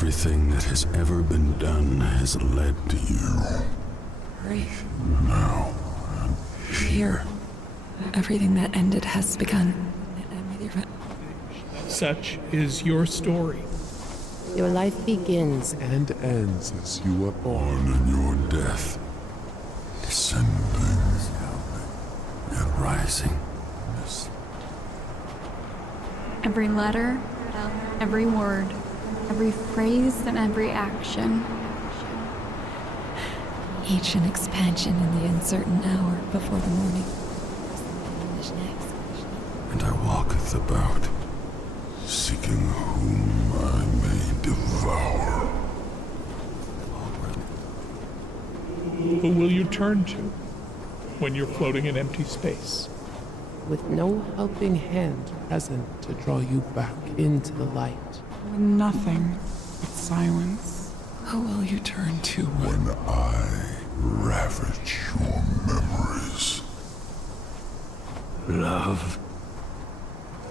Everything that has ever been done has led to you. Hurry. Now, Here. Everything that ended has begun. I'm with your Such is your story. Your life begins and ends as you are born. born in your death, descending, yet rising. Every letter, every word, every phrase, and every action. Each an expansion in the uncertain hour before the morning. And I walketh about, seeking whom I may devour. Who will you turn to when you're floating in empty space? with no helping hand present to draw you back into the light. With nothing but silence. Who will you turn to When I ravage your memories. Love.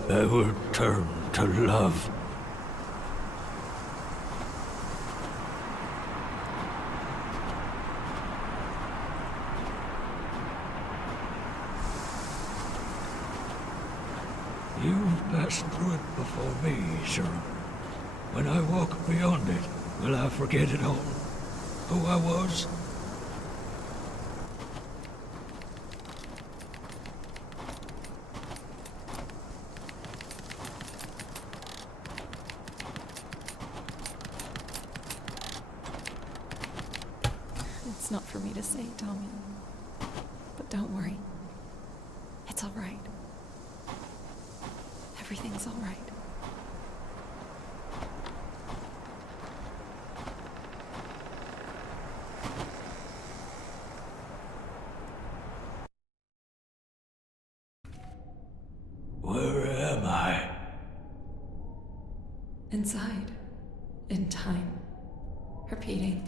I will turn to love. You've passed through it before me, sir. When I walk beyond it, will I forget it all? Who I was? It's not for me to say, Tommy. But don't worry. It's all right. Everything's all right. Where am I? Inside. In time. Repeating.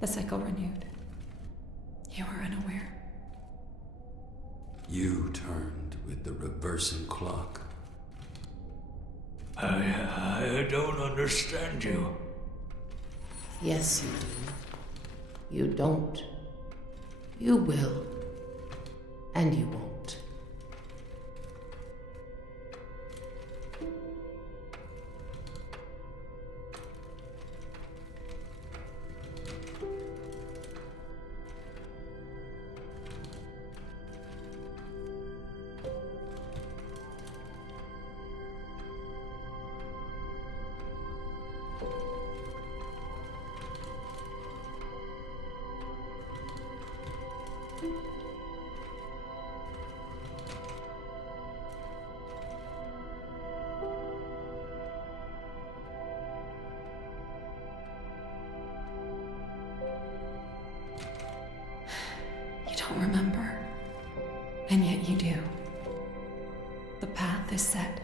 The cycle renewed. You were unaware. You turned with the reversing clock. I don't understand you. Yes, you do. You don't. You will. And you won't. You don't remember. And yet you do. The path is set.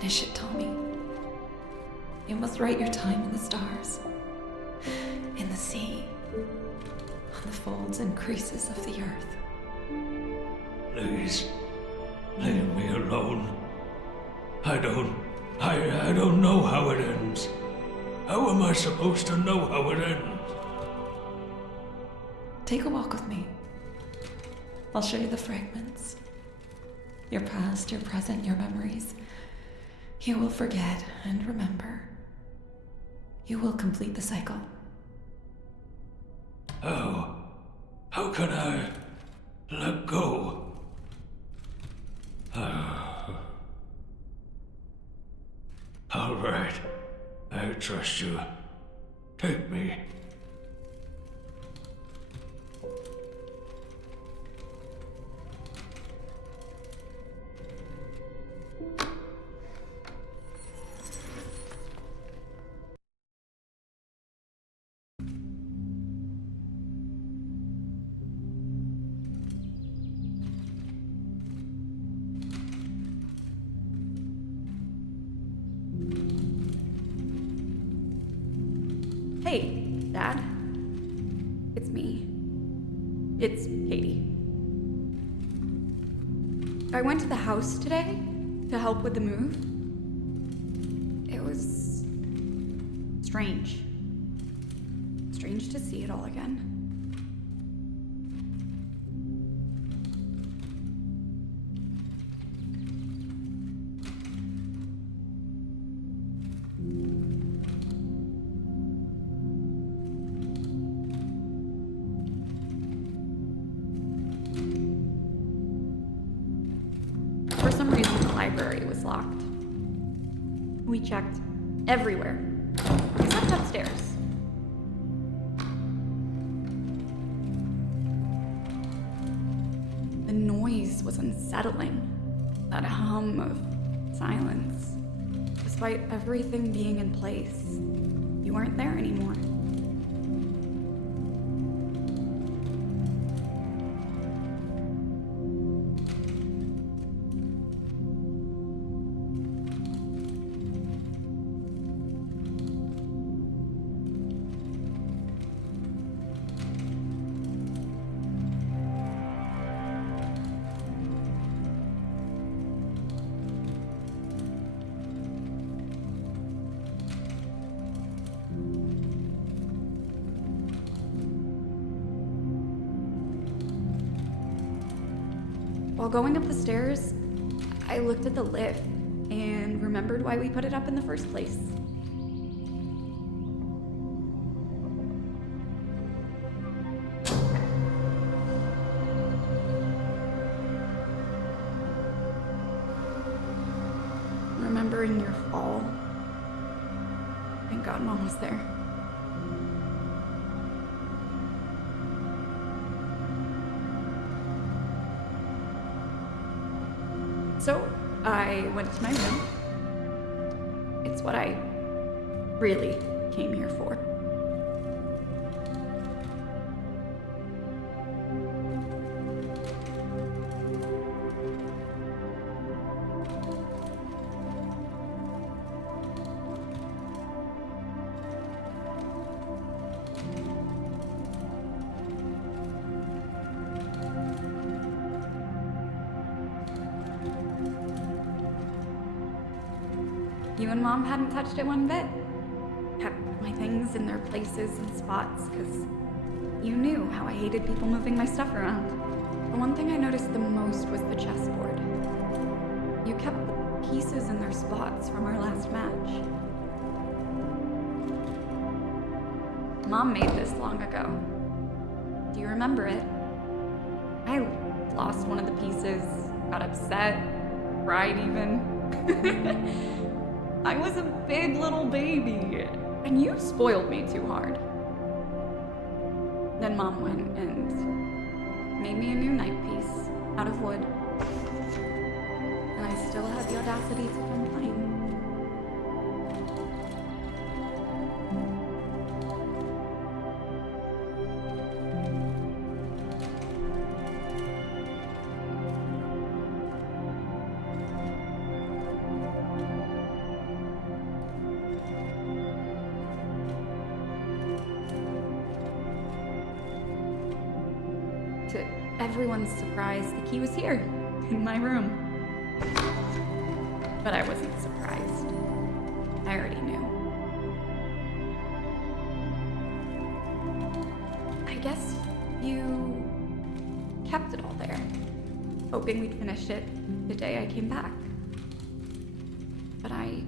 Finish it, Tommy. You must write your time in the stars, in the sea, on the folds and creases of the earth. Please, leave me alone. I don't know how it ends. How am I supposed to know how it ends? Take a walk with me. I'll show you the fragments. Your past, your present, your memories. You will forget and remember. You will complete the cycle. How can I let go? All right, I trust you. Take me. Hey, Dad. It's me. It's Katie. I went to the house today to help with the move. It was strange. Strange to see it all again. For some reason, the library was locked. We checked everywhere, except upstairs. The noise was unsettling, that hum of silence. Despite everything being in place, you weren't there anymore. While going up the stairs, I looked at the lift and remembered why we put it up in the first place. Remembering your fall. Thank God Mom was there. So, I went to my room. It's what I really came here for. You and Mom hadn't touched it one bit. Kept my things in their places and spots, because you knew how I hated people moving my stuff around. The one thing I noticed the most was the chessboard. You kept the pieces in their spots from our last match. Mom made this long ago. Do you remember it? I lost one of the pieces, got upset, cried even. I was a big little baby, and you spoiled me too hard. Then Mom went and made me a new knife piece out of wood. And I still have the audacity to complain. To everyone's surprise, the key was here, in my room. But I wasn't surprised. I already knew. I guess you kept it all there, hoping we'd finish it the day I came back. But I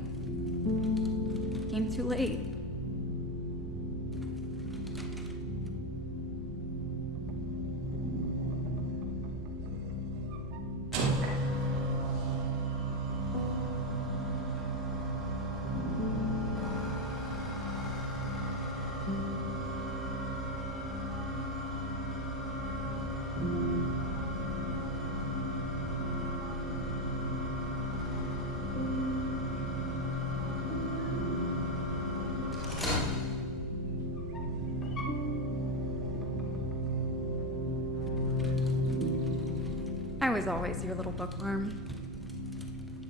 came too late. I was always your little bookworm.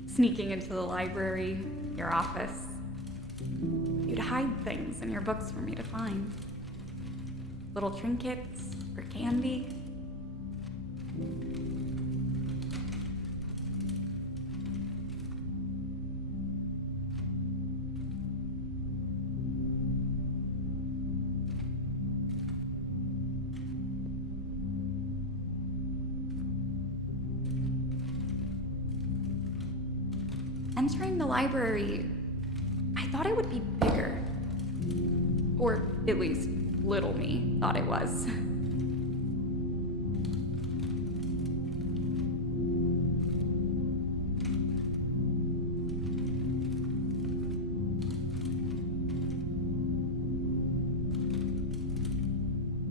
Sneaking into the library, your office. You'd hide things in your books for me to find. Little trinkets or candy. Entering the library, I thought it would be bigger. Or at least little me thought it was.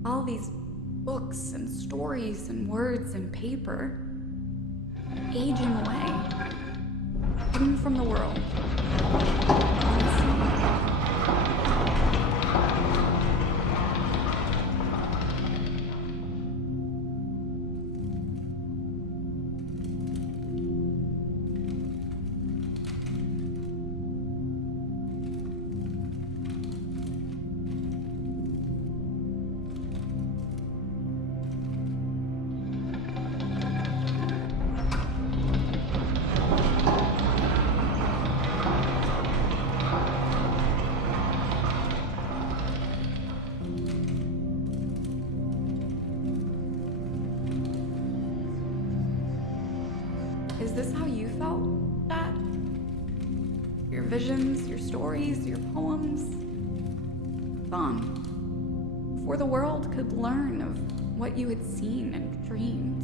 All these books and stories and words and paper, aging away, hidden from the world. Is this how you felt, Dad? Your visions, your stories, your poems? Gone. Before the world could learn of what you had seen and dreamed.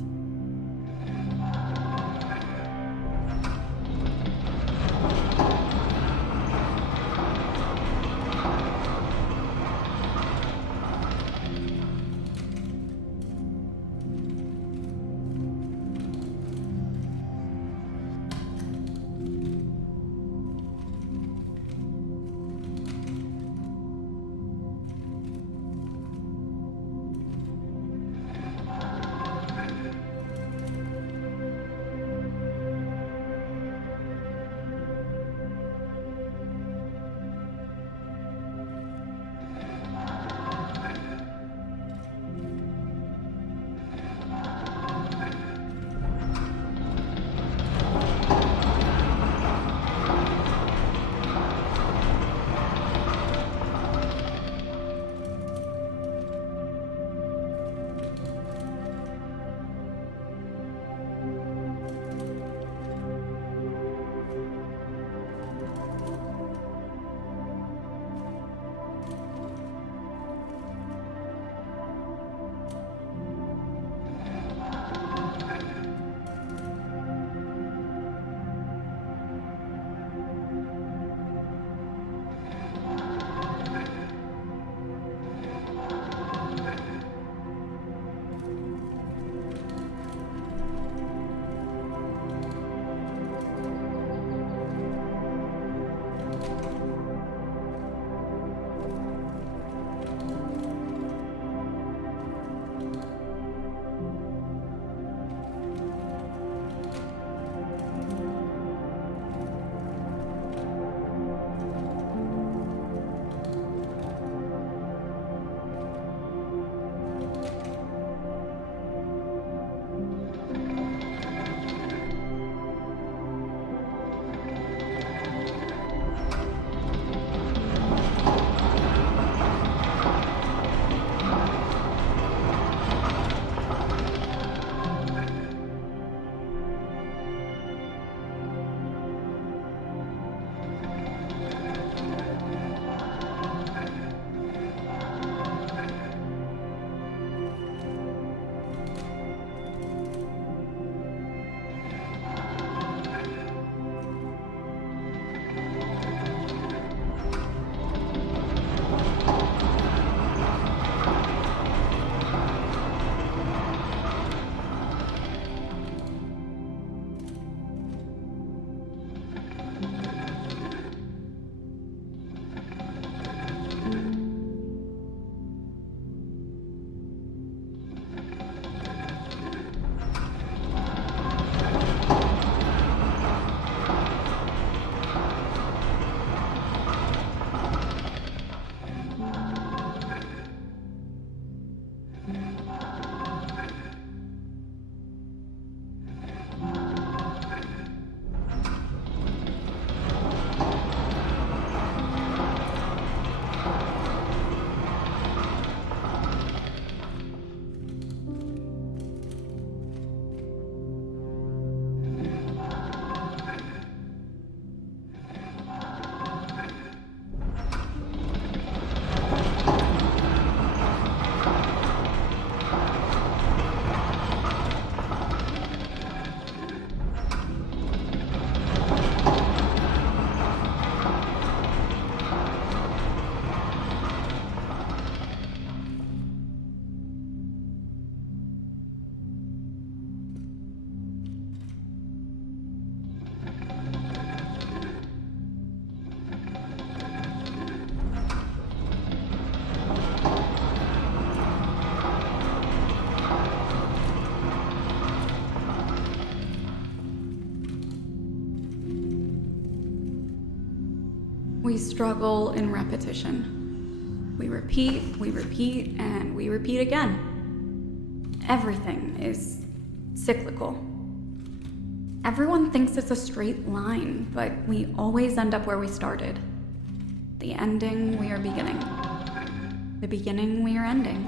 We struggle in repetition. We repeat, and we repeat again. Everything is cyclical. Everyone thinks it's a straight line, but we always end up where we started. The ending we are beginning. The beginning we are ending.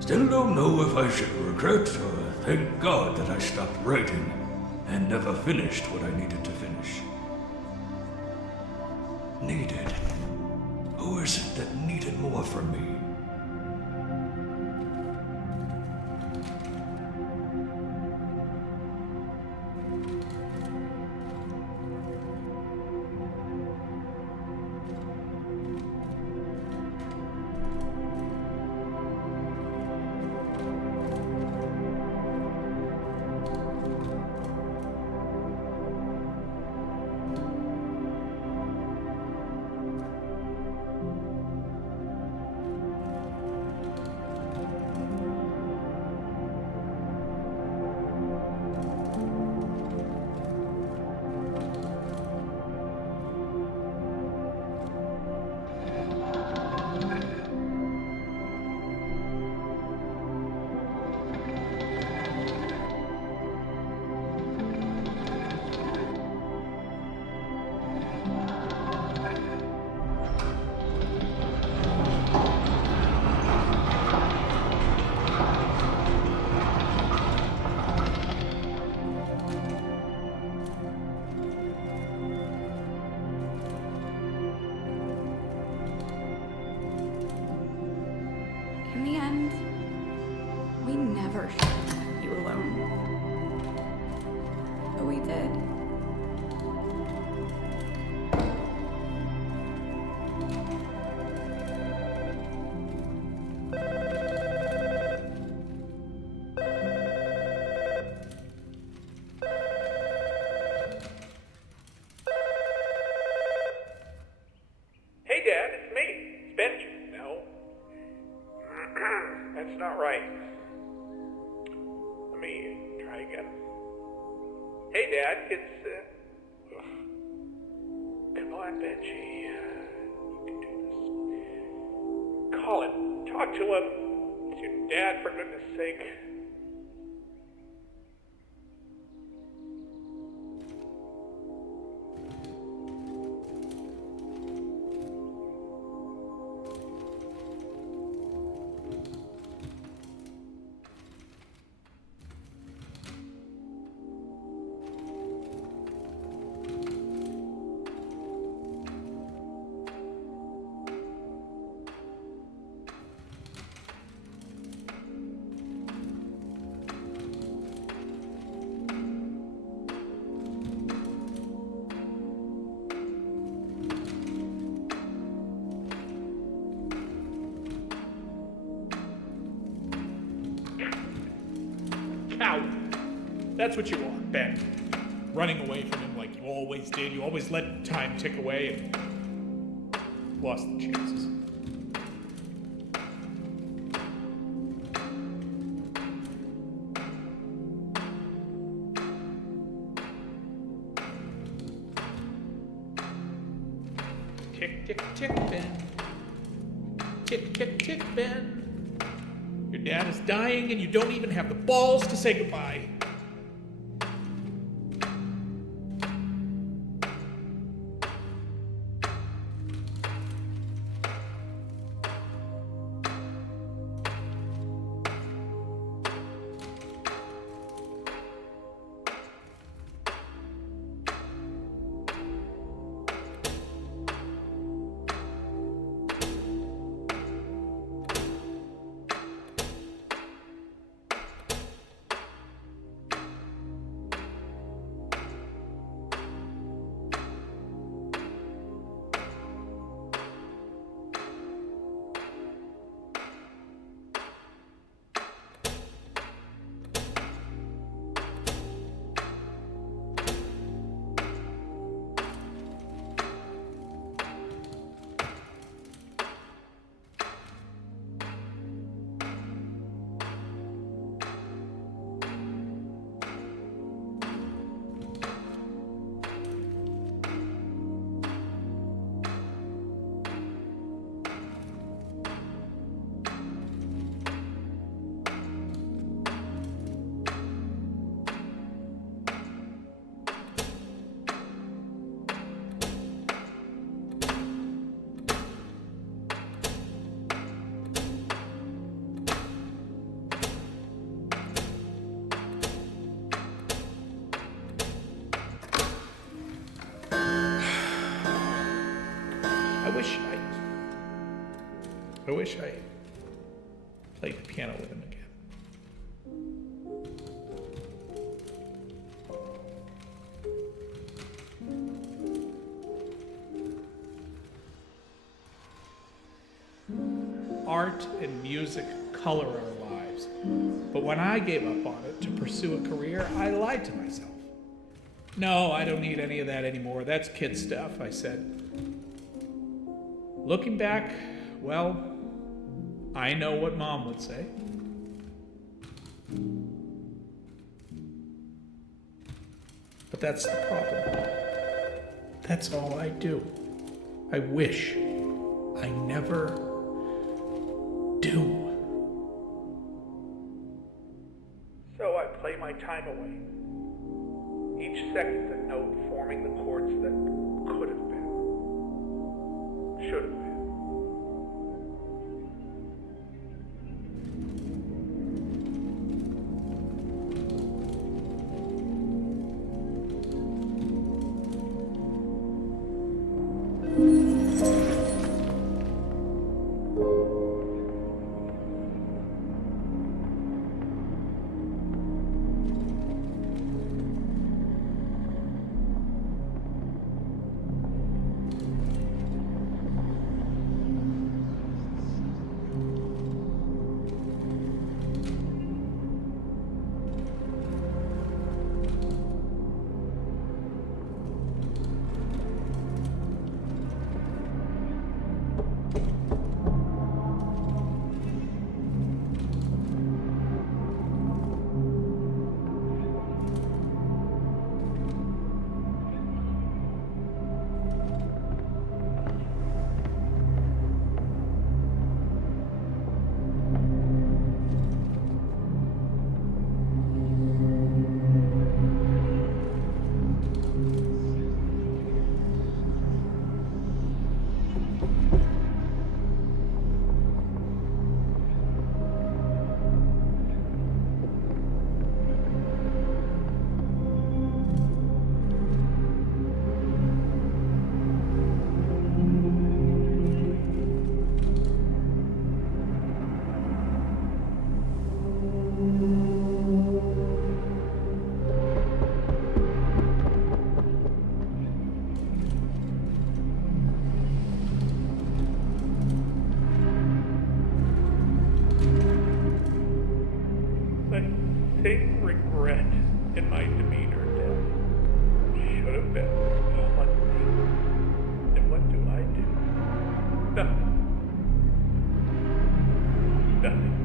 Still don't know if I should regret or thank God that I stopped writing and never finished what I needed to finish. Needed? Who is it that needed more from me? In the end, we never should have left you alone. But we did. Hey, Dad, it's me. It's Benji. No. That's not right. Let me try again. Hey, Dad, it's, Come on, Benji. You can do this. Call him. Talk to him. It's your dad, for goodness sake. coward. That's what you are, Ben. Running away from him like you always did. You always let time tick away and lost the chances. Tick, tick, tick, Ben. Tick, tick, tick, Ben. Your dad is dying and you don't even have the balls to say goodbye. I wish I played the piano with him again. Art and music color our lives. But when I gave up on it to pursue a career, I lied to myself. No, I don't need any of that anymore. That's kid stuff, I said. Looking back, well, I know what Mom would say. But that's the problem. That's all I do. I wish. I never do. So I play my time away. Each second's a note forming the chords that could have been. Should have been. same regret in my demeanor, Dad. Should have been one thing. And what do? Nothing. Nothing.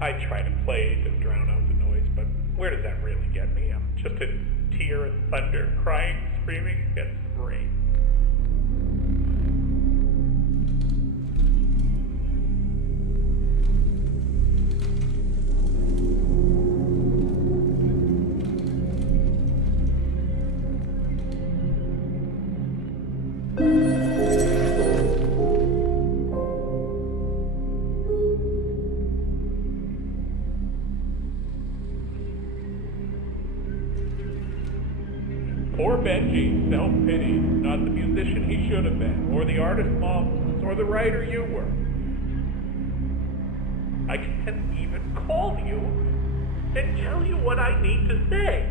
I try to play to drown out the noise, but where does that really get me? I'm just a tear and thunder, crying, screaming against the rain. Poor Benji, self-pity, not the musician he should have been, or the artist Mom was, or the writer you were. I can't even call you and tell you what I need to say.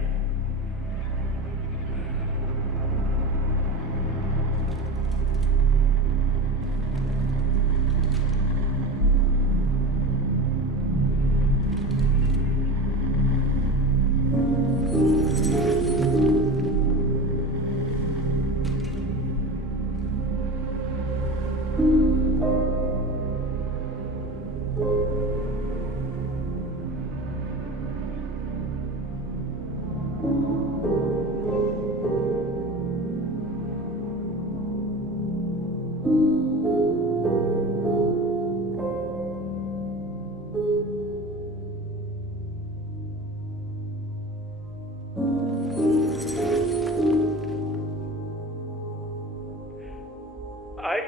I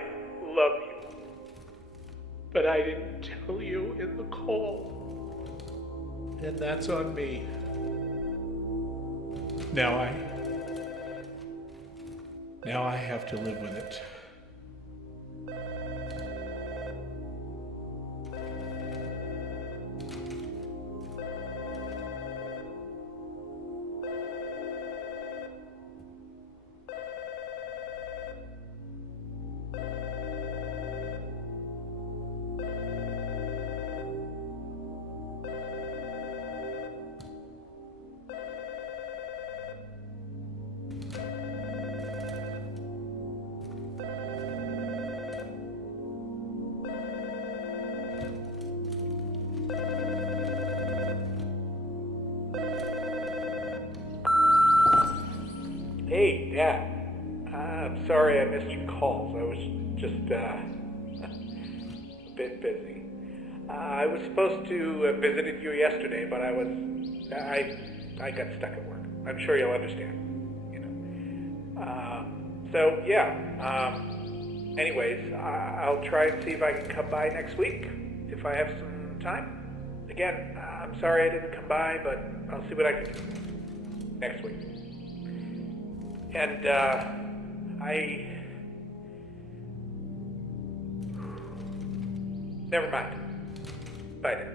love you, but I didn't tell you in the call, and that's on me. Now I have to live with it. Hey, Dad. I'm sorry I missed your calls. I was just, a bit busy. I was supposed to have visited you yesterday, but I got stuck at work. I'm sure you'll understand, you know. So, yeah. Anyways, I'll try and see if I can come by next week, if I have some time. Again, I'm sorry I didn't come by, but I'll see what I can do next week. And, never mind. Bye then.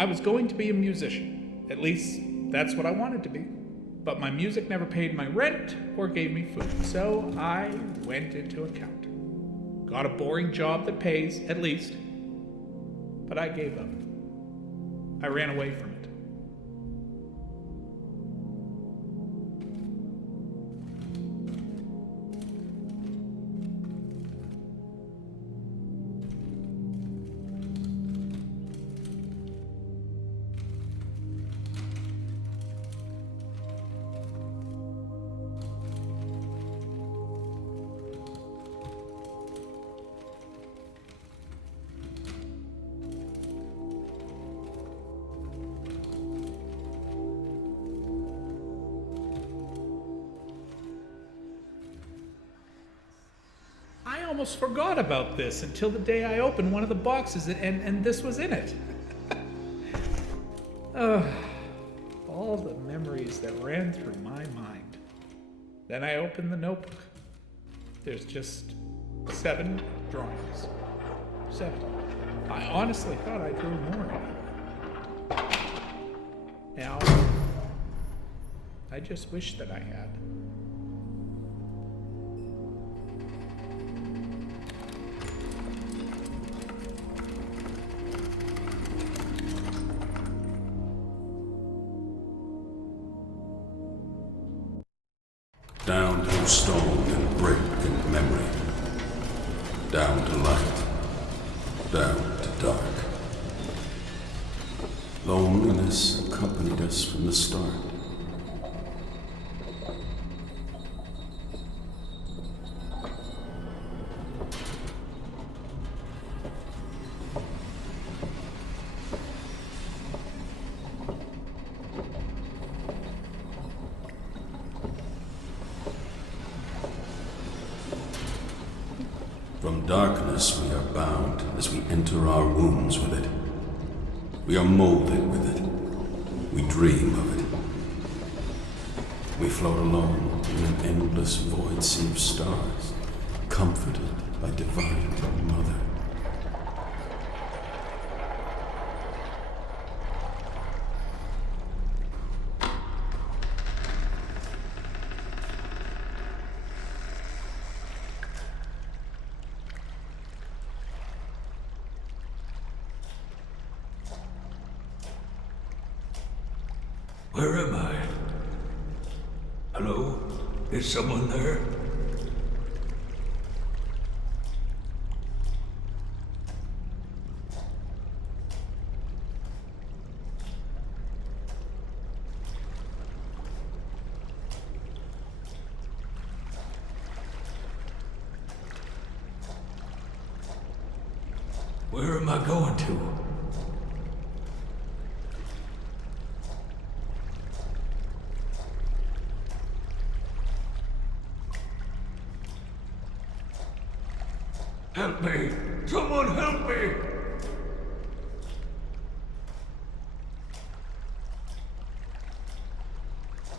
I was going to be a musician. At least, that's what I wanted to be. But my music never paid my rent or gave me food, so I went into accounting. Got a boring job that pays, at least. But I gave up. I ran away from it. I almost forgot about this until the day I opened one of the boxes and this was in it. All the memories that ran through my mind. Then I opened the notebook. There's just 7 drawings. 7. I honestly thought I drew more. Now, I just wish that I had. Down through stone and brick and memory. Down to light. Down to dark. Loneliness accompanied us from the start. From darkness we are bound as we enter our wombs with it. We are molded with it. We dream of it. We float alone in an endless void sea of stars, comforted by Divine Mother. Where am I? Hello? Is someone there? Where am I going to? Help me! Someone help me!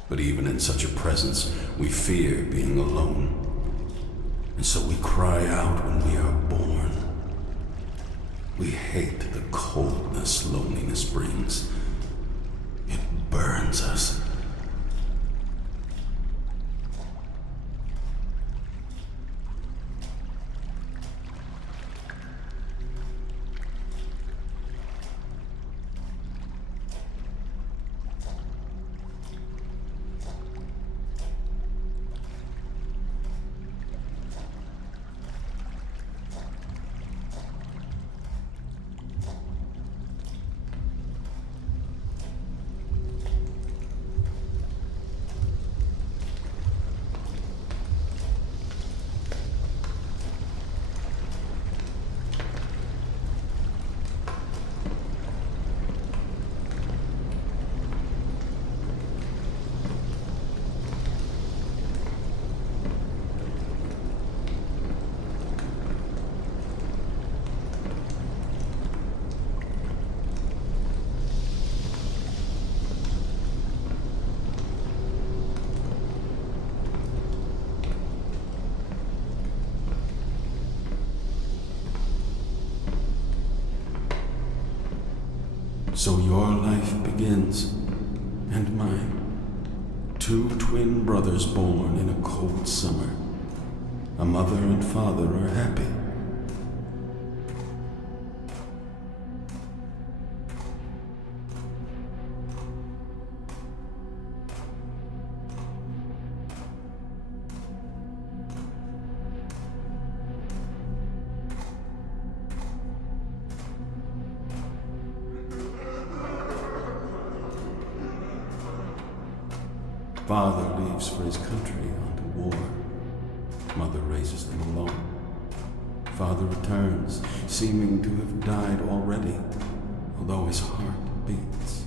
But even in such a presence, we fear being alone. And so we cry out when we are born. We hate the coldness loneliness brings. It burns us. So your life begins, and mine. Two twin brothers born in a cold summer. A mother and father are happy. Father leaves for his country onto war. Mother raises them alone. Father returns, seeming to have died already, although his heart beats.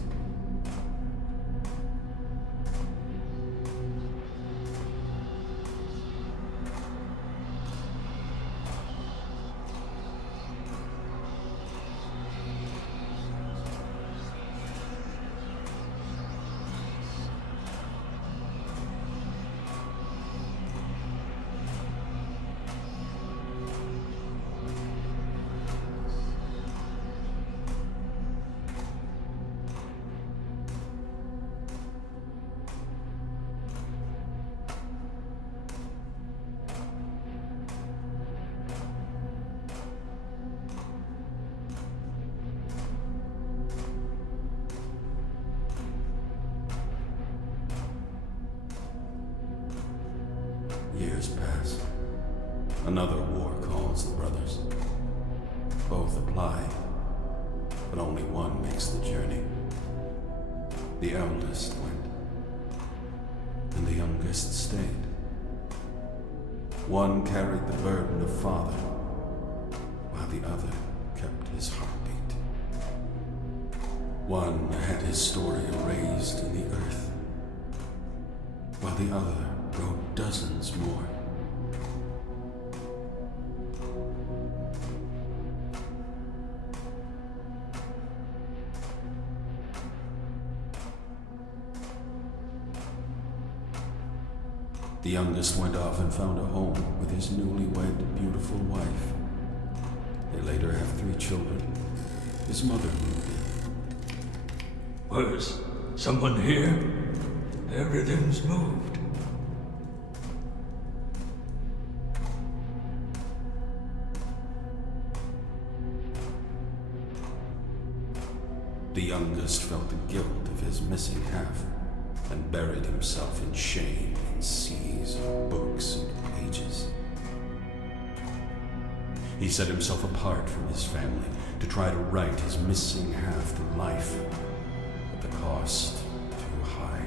Years pass. Another war calls the brothers. Both apply, but only one makes the journey. The eldest went, and the youngest stayed. One carried the burden of father, while the other kept his heartbeat. One had his story erased in the earth, while the other wrote dozens more. The youngest went off and found a home with his newlywed, beautiful wife. They later have 3 children. His mother moved in. Was someone here? Everything's moved. The youngest felt the guilt of his missing half and buried himself in shame in seas of books and pages. He set himself apart from his family to try to right his missing half to life, but the cost too high.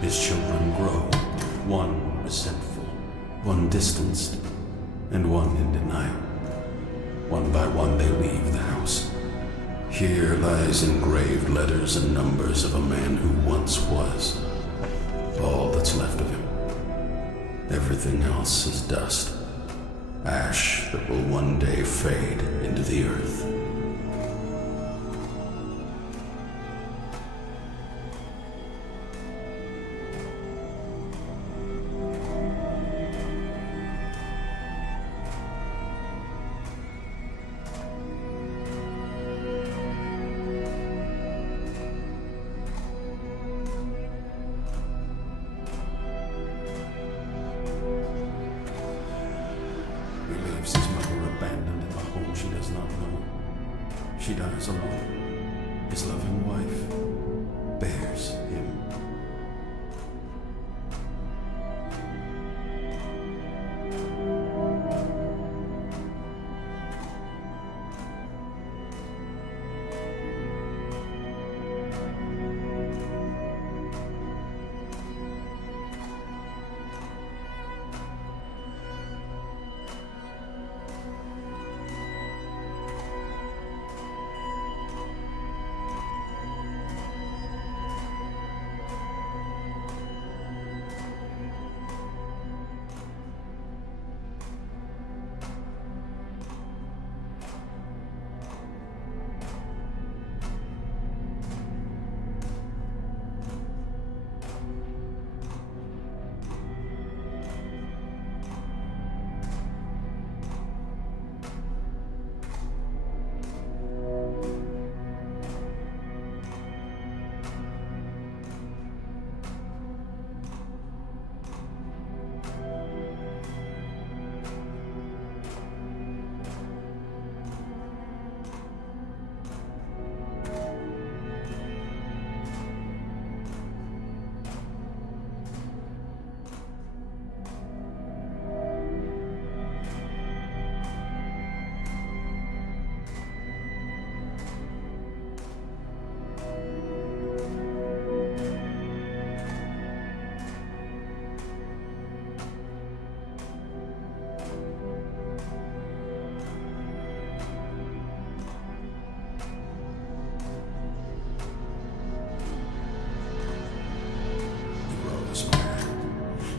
His children grow, one resentful, one distanced, and one in denial. One by one they leave the house. Here lies engraved letters and numbers of a man who once was. All that's left of him. Everything else is dust. Ash that will one day fade into the earth. His mother abandoned in a home she does not know. She dies alone. His loving wife bears him.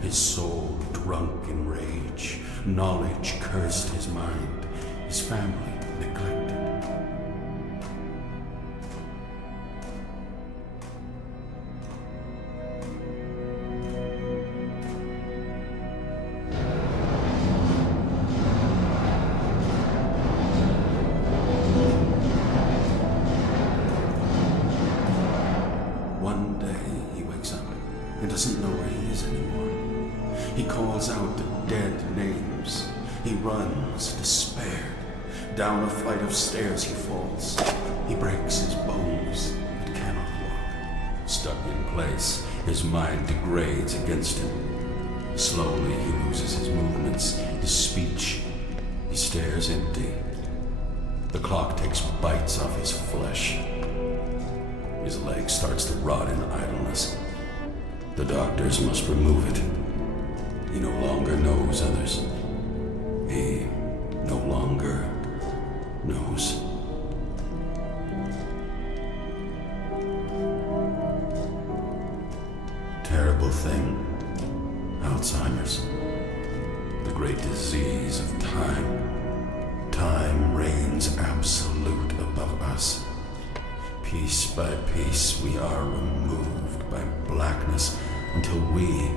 his soul drunk in rage. Knowledge cursed his mind, his family neglected. One day he wakes up and doesn't know where he is anymore. He calls out dead names. He runs, despaired. Down a flight of stairs he falls. He breaks his bones, but cannot walk. Stuck in place, his mind degrades against him. Slowly he loses his movements, his speech. He stares empty. The clock takes bites off his flesh. His leg starts to rot in idleness. The doctors must remove it. He no longer knows others. He no longer knows. Terrible thing. Alzheimer's. The great disease of time. Time reigns absolute above us. Piece by piece we are removed by blackness until we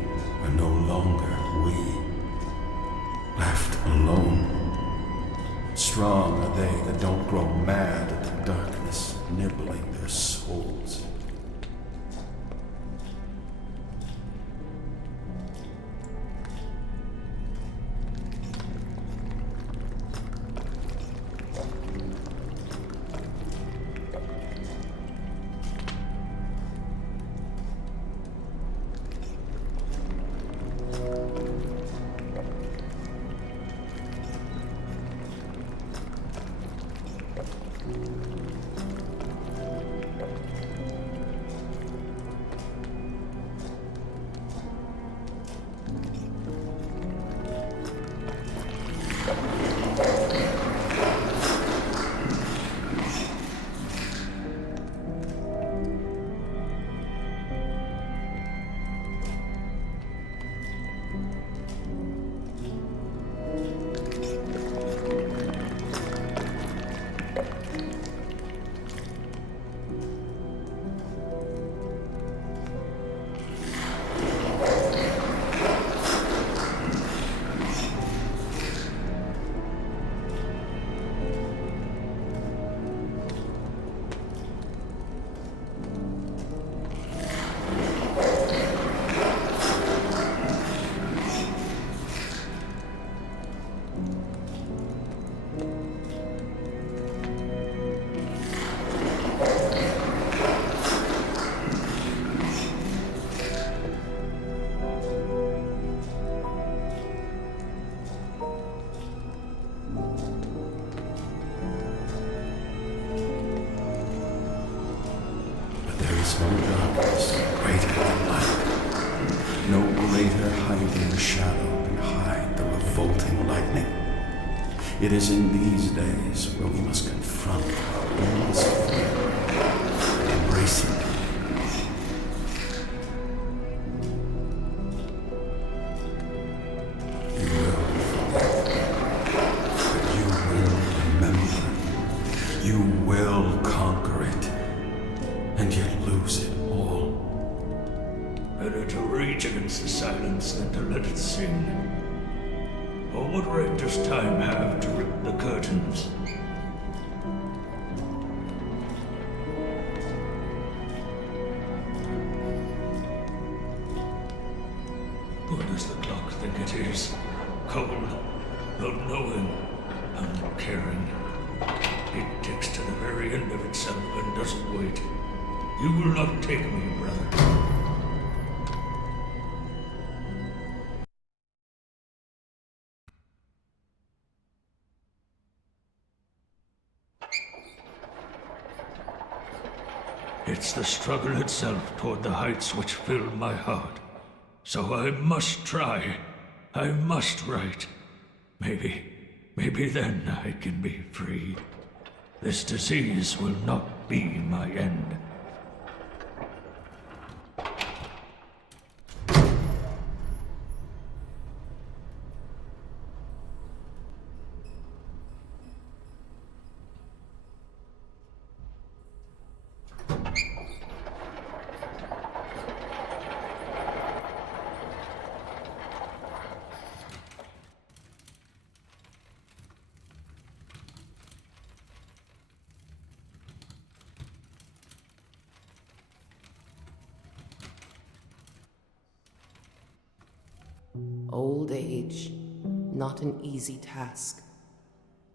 are no longer we. Left alone. Strong are they that don't grow mad at the darkness nibbling their souls. No darkness greater than light. No greater hiding shadow can hide the revolting lightning. It is in these days where we must confront our endless fear and embrace it. You will forget, but you will remember. You will conquer it. And yet lose it all. Better to rage against the silence than to let it sing. For what right does time have to rip the curtains? Who does the clock think it is? Cold, unknowing, uncaring. It ticks to the very end of itself and doesn't wait. You will not take me, brother. It's the struggle itself toward the heights which fill my heart. So I must try. I must write. Maybe then I can be free. This disease will not be my end. Old age, not an easy task,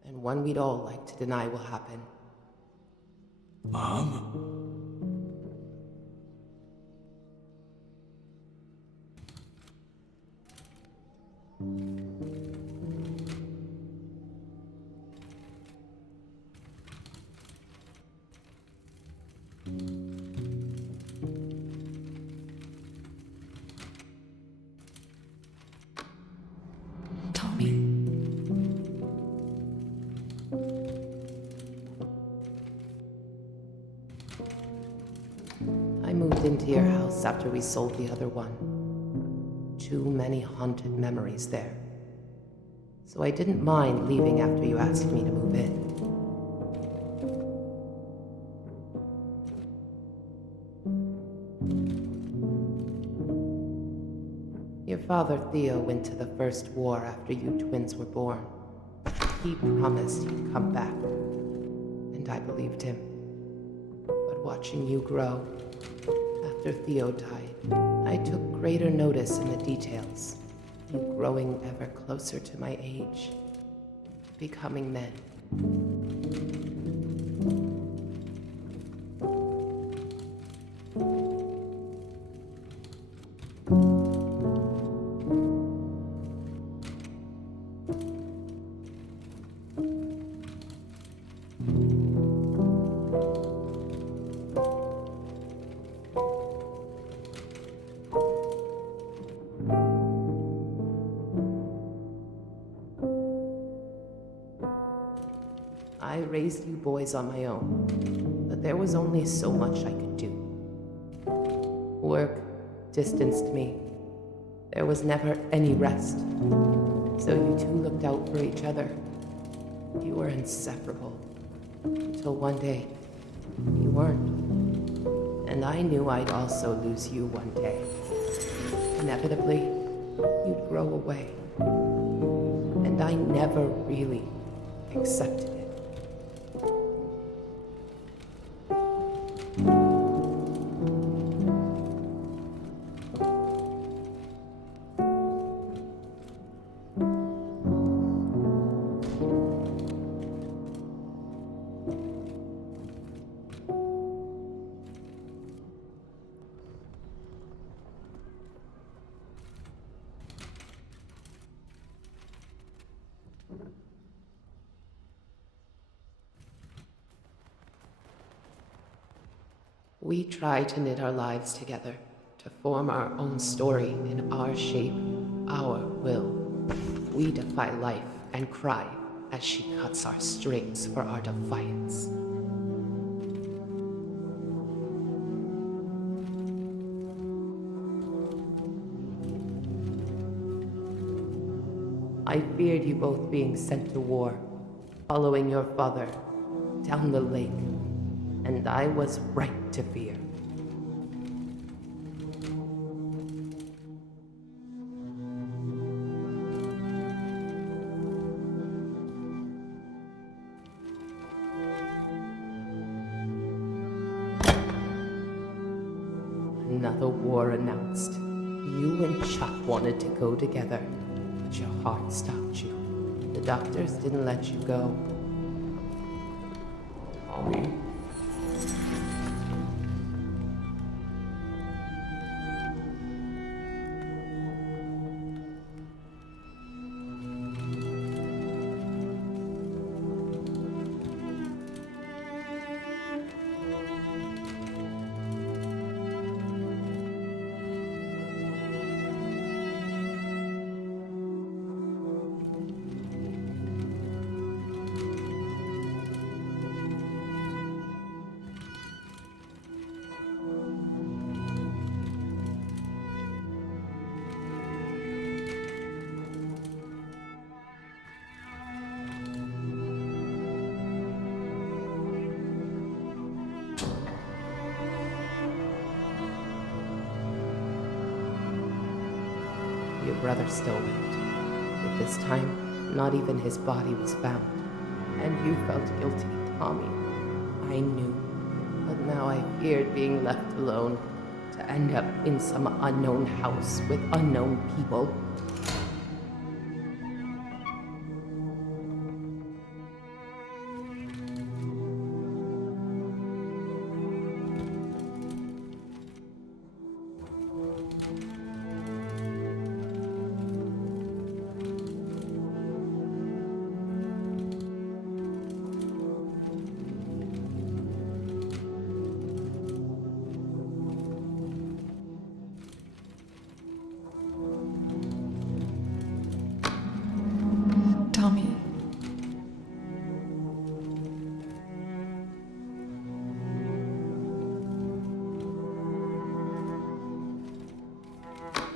and one we'd all like to deny will happen. Mom? Tommy. I moved into your house after we sold the other one. Too many haunted memories there. So I didn't mind leaving after you asked me to move in. Your father, Theo, went to the first war after you twins were born. He promised he'd come back, and I believed him. But watching you grow, after Theo died, I took greater notice in the details. You growing ever closer to my age, becoming men. I raised you boys on my own, but there was only so much I could do. Work distanced me. There was never any rest. So you two looked out for each other. You were inseparable. Until one day, you weren't. And I knew I'd also lose you one day. Inevitably, you'd grow away. And I never really accepted it. We try to knit our lives together, to form our own story in our shape, our will. We defy life and cry as she cuts our strings for our defiance. I feared you both being sent to war, following your father down the lake. And I was right to fear. Another war announced. You and Chuck wanted to go together, but your heart stopped you. The doctors didn't let you go. Tommy? Your brother still went. But this time, not even his body was found. And you felt guilty, Tommy. I knew. But now I feared being left alone. to end up in some unknown house with unknown people. Tommy.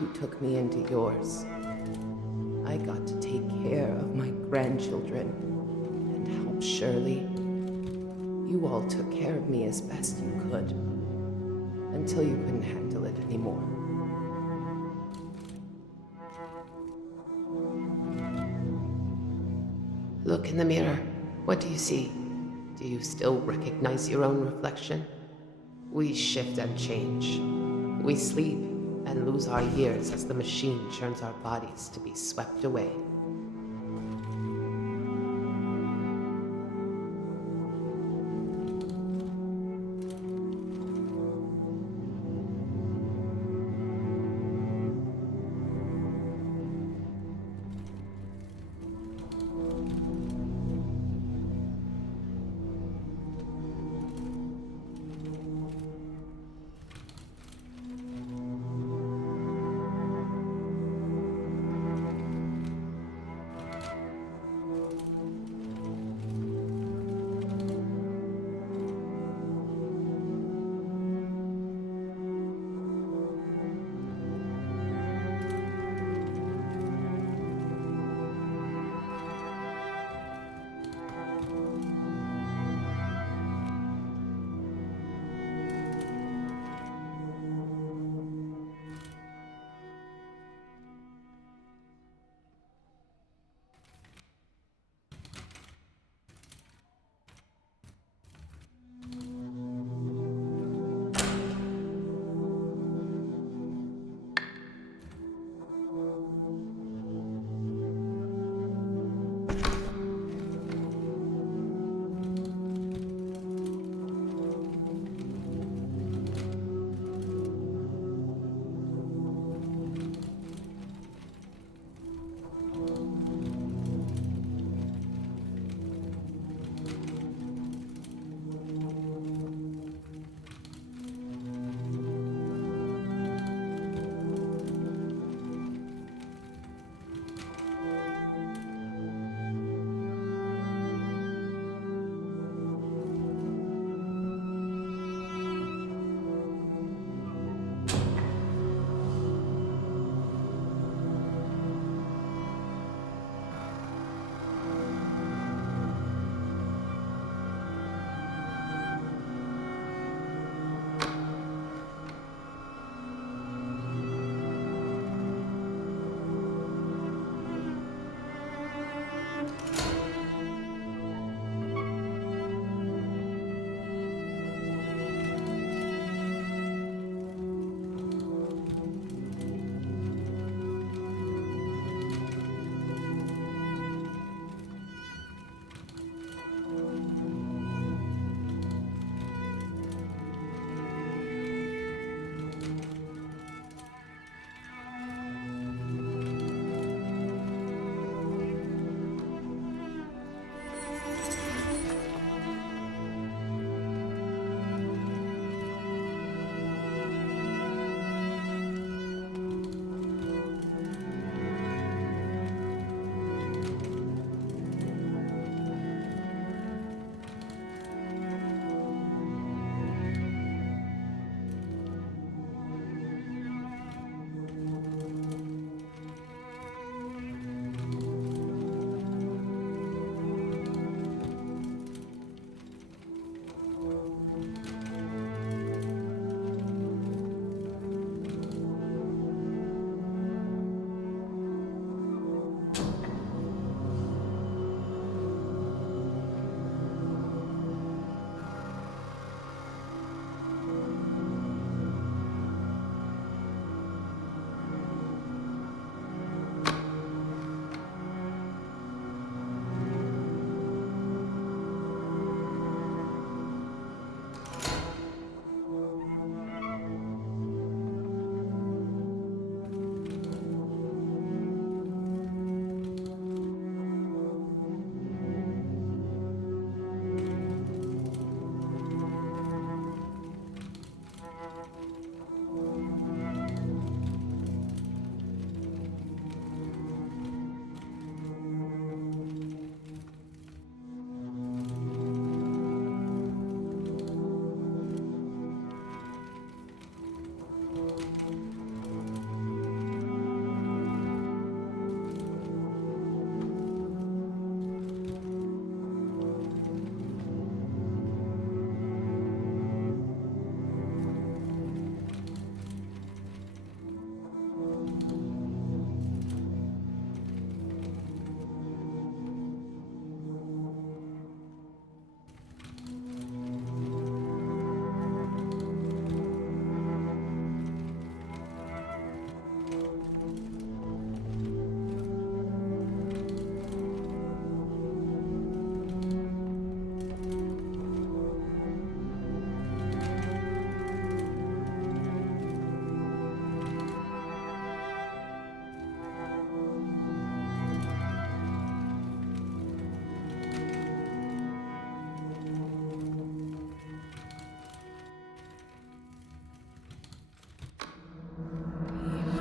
You took me into yours. I got to take care of my grandchildren and help Shirley. You all took care of me as best you could until you couldn't handle it anymore. Look in the mirror. What do you see? Do you still recognize your own reflection? We shift and change. We sleep and lose our years as the machine churns our bodies to be swept away.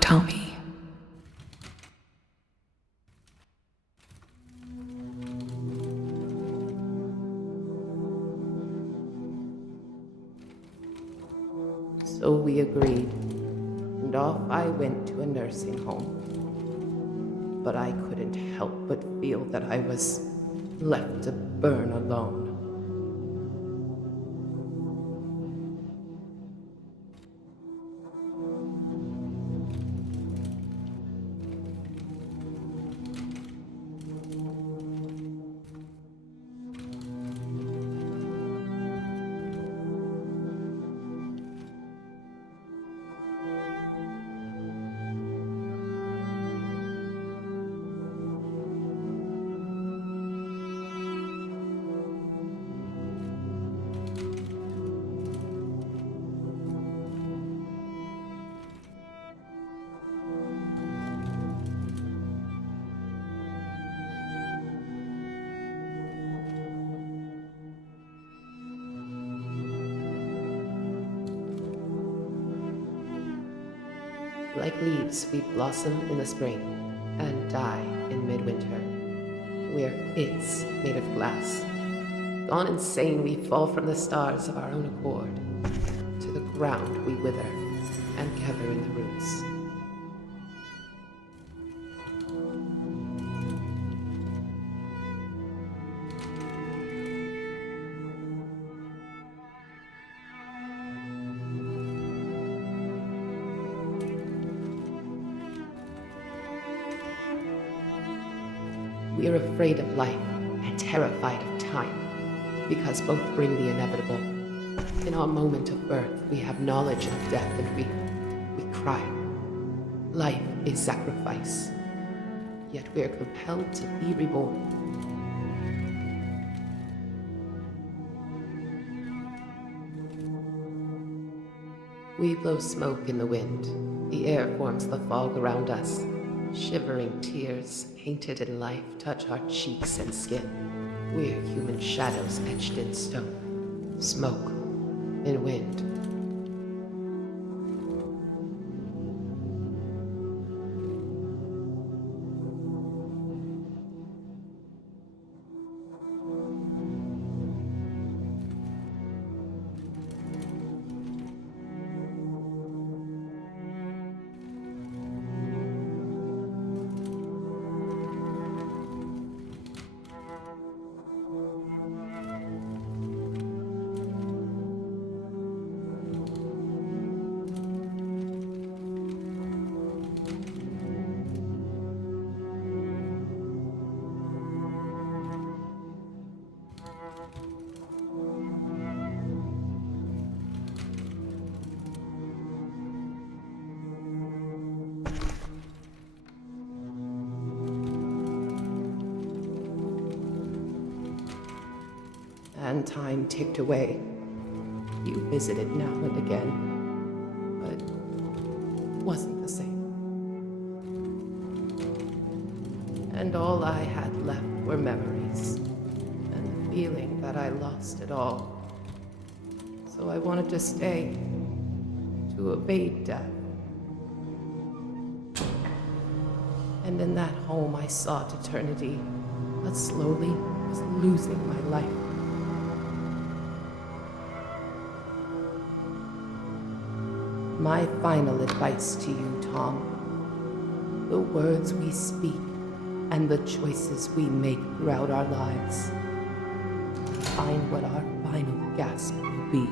tell me. So we agreed, and off I went to a nursing home. But I couldn't help but feel that I was left to burn alone. Like leaves, we blossom in the spring and die in midwinter. We're it's made of glass. Gone insane, we fall from the stars of our own accord. To the ground we wither and gather in the roots. We are afraid of life and terrified of time, because both bring the inevitable. In our moment of birth, we have knowledge of death, and we cry. Life is sacrifice, yet we are compelled to be reborn. We blow smoke in the wind. The air forms the fog around us. Shivering tears, painted in life, touch our cheeks and skin. We're human shadows etched in stone, smoke in wind. And time ticked away. You visited now and again, but it wasn't the same. And all I had left were memories, and the feeling that I lost it all. So I wanted to stay, to evade death. And in that home I sought eternity, but slowly was losing my life. My final advice to you, Tom. The words we speak and the choices we make throughout our lives define what our final gasp will be.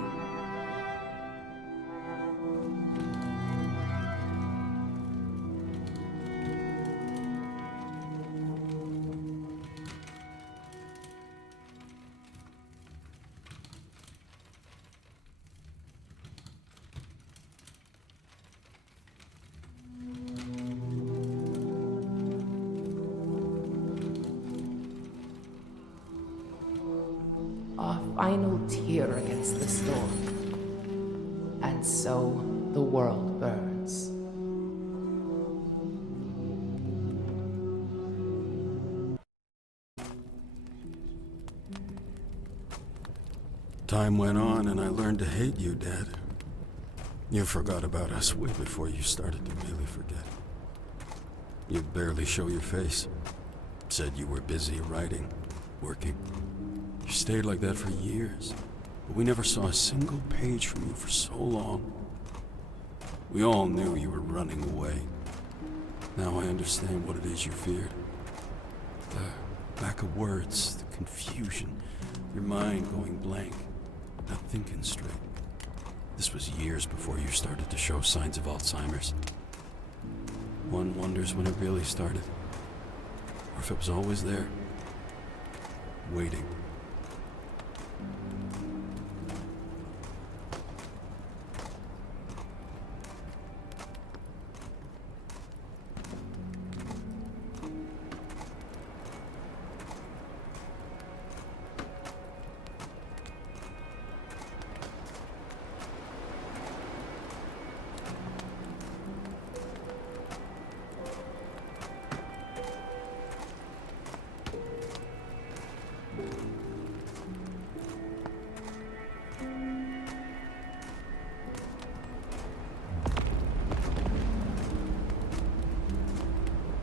Our final tear against the storm, and so the world burns. Time went on and I learned to hate you, Dad. You forgot about us way before you started to really forget. You'd barely show your face. Said you were busy writing, working. You stayed like that for years, but we never saw a single page from you for so long. We all knew you were running away. Now I understand what it is you feared. The lack of words, the confusion, your mind going blank, not thinking straight. This was years before you started to show signs of Alzheimer's. One wonders when it really started, or if it was always there, waiting.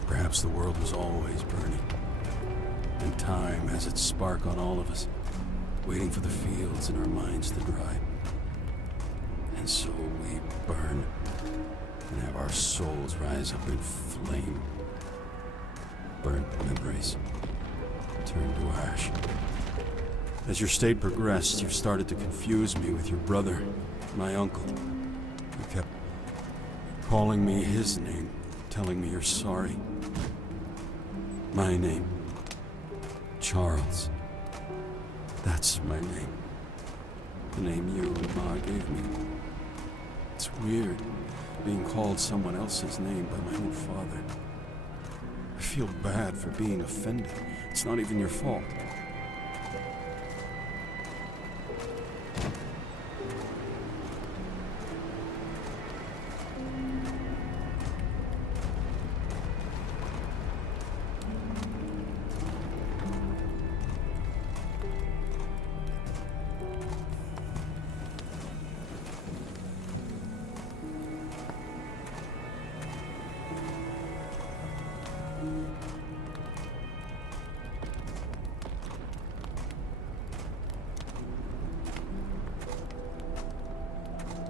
Perhaps the world was always burning, and time has its spark on all of us, waiting for the fields in our minds to dry. And so we burn, and have our souls rise up in flame. Burnt memories turn to ash. As your state progressed, you started to confuse me with your brother, my uncle. You kept calling me his name, telling me you're sorry. My name, Charles. That's my name. The name you and Ma gave me. It's weird, being called someone else's name by my own father. I feel bad for being offended. It's not even your fault.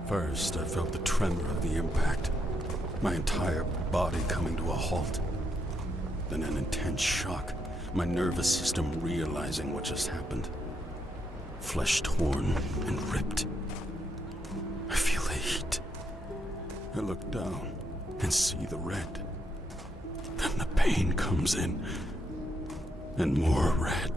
First, I felt the tremor of the impact, my entire body coming to a halt. Then an intense shock, my nervous system realizing what just happened. Flesh torn and ripped. I feel the heat. I look down and see the red. Then the pain comes in, and more red.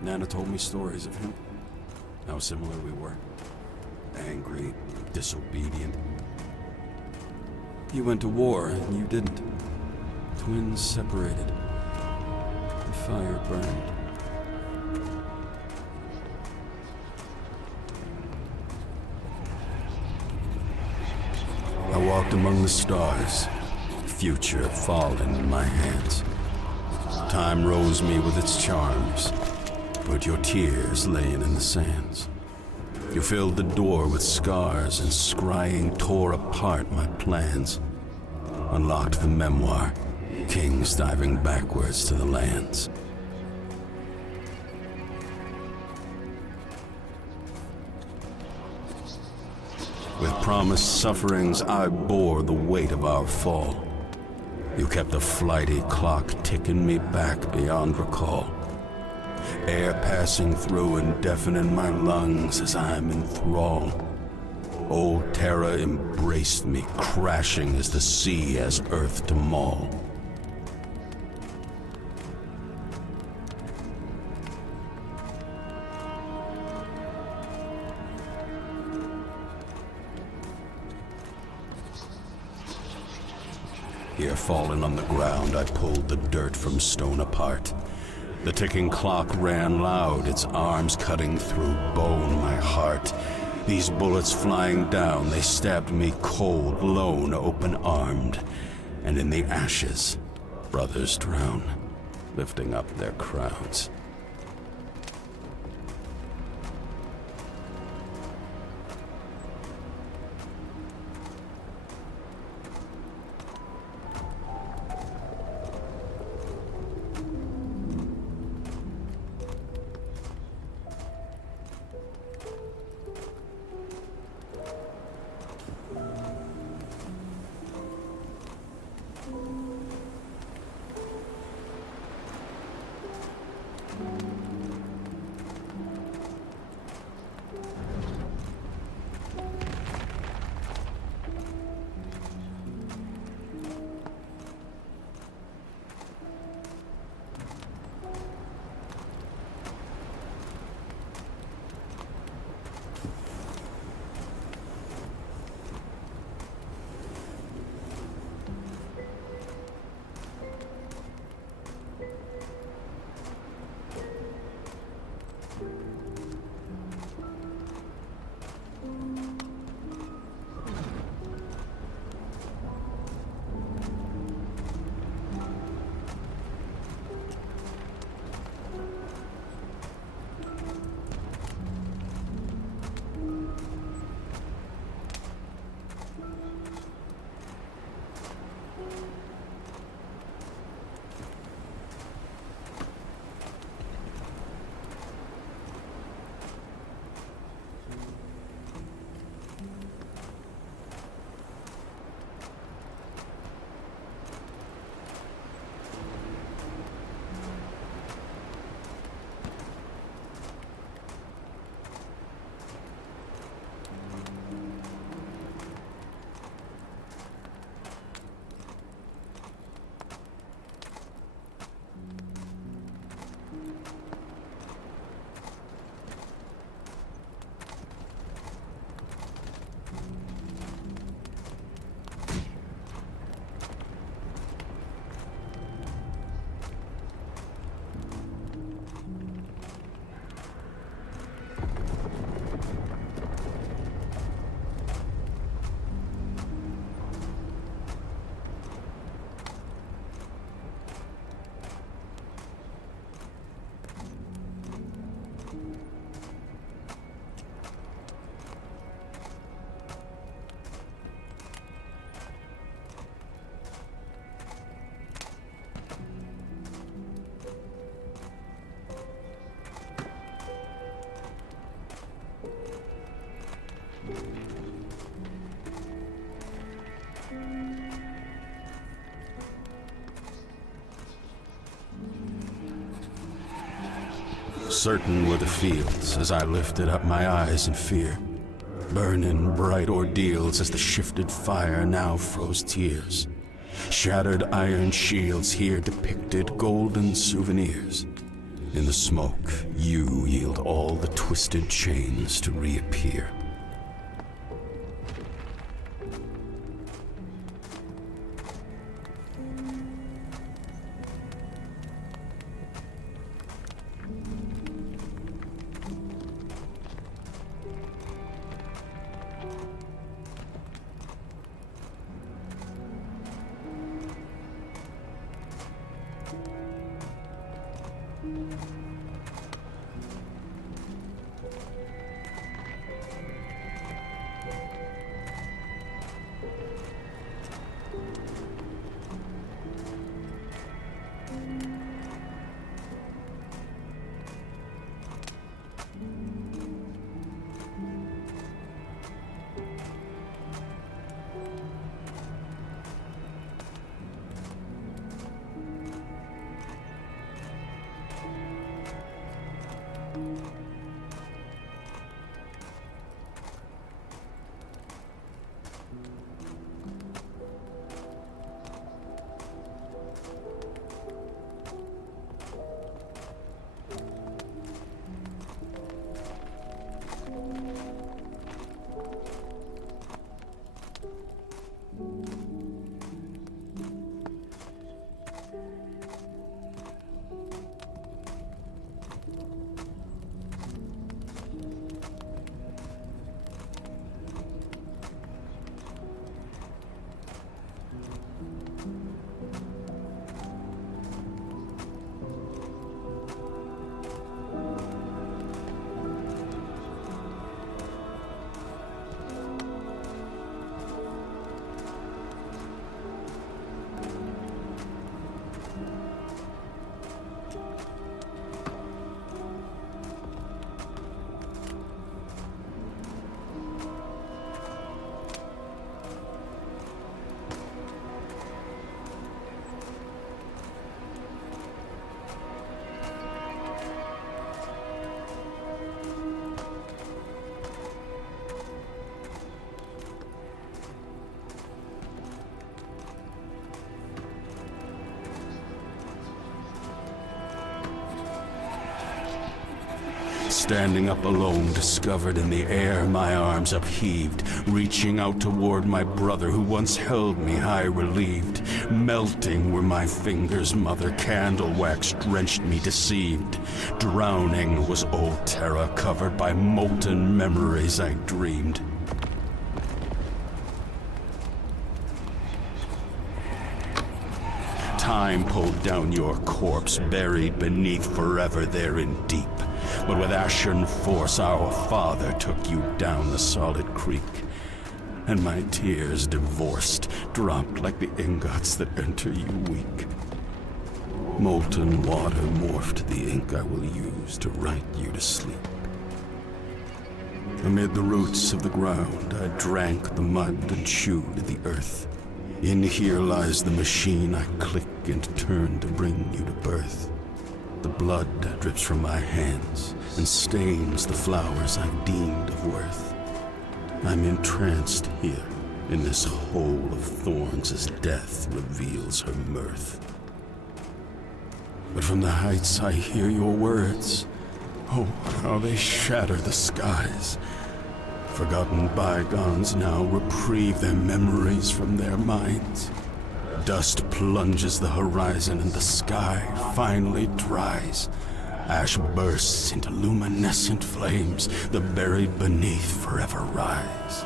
Nana told me stories of him. How similar we were. Angry, disobedient. He went to war, and you didn't. Twins separated. The fire burned. I walked among the stars. Future fallen in my hands. Time rose me with its charms. But your tears laying in the sands. You filled the door with scars, and scrying tore apart my plans. Unlocked the memoir, kings diving backwards to the lands. With promised sufferings, I bore the weight of our fall. You kept a flighty clock ticking me back beyond recall. Air passing through and deafening my lungs as I'm in thrall. Old terror embraced me, crashing as the sea has earth to maul. Here fallen on the ground, I pulled the dirt from stone apart. The ticking clock ran loud, its arms cutting through bone my heart. These bullets flying down, they stabbed me cold, lone, open-armed. And in the ashes, brothers drown, lifting up their crowns. Certain were the fields as I lifted up my eyes in fear. Burning bright ordeals as the shifted fire now froze tears. Shattered iron shields here depicted golden souvenirs. In the smoke, you yield all the twisted chains to reappear. Standing up alone, discovered in the air, my arms upheaved, reaching out toward my brother who once held me high relieved. Melting were my fingers, mother candle wax drenched me deceived. Drowning was old Terra, covered by molten memories I dreamed. Time pulled down your corpse, buried beneath forever there in deep. But with ashen force our father took you down the solid creek. And my tears, divorced, dropped like the ingots that enter you weak. Molten water morphed the ink I will use to write you to sleep. Amid the roots of the ground, I drank the mud and chewed the earth. In here lies the machine I click and turn to bring you to birth. The blood drips from my hands and stains the flowers I've deemed of worth. I'm entranced here in this hole of thorns as death reveals her mirth. But from the heights I hear your words. Oh, how they shatter the skies. Forgotten bygones now reprieve their memories from their minds. Dust plunges the horizon and the sky finally dries. Ash bursts into luminescent flames, the buried beneath forever rise.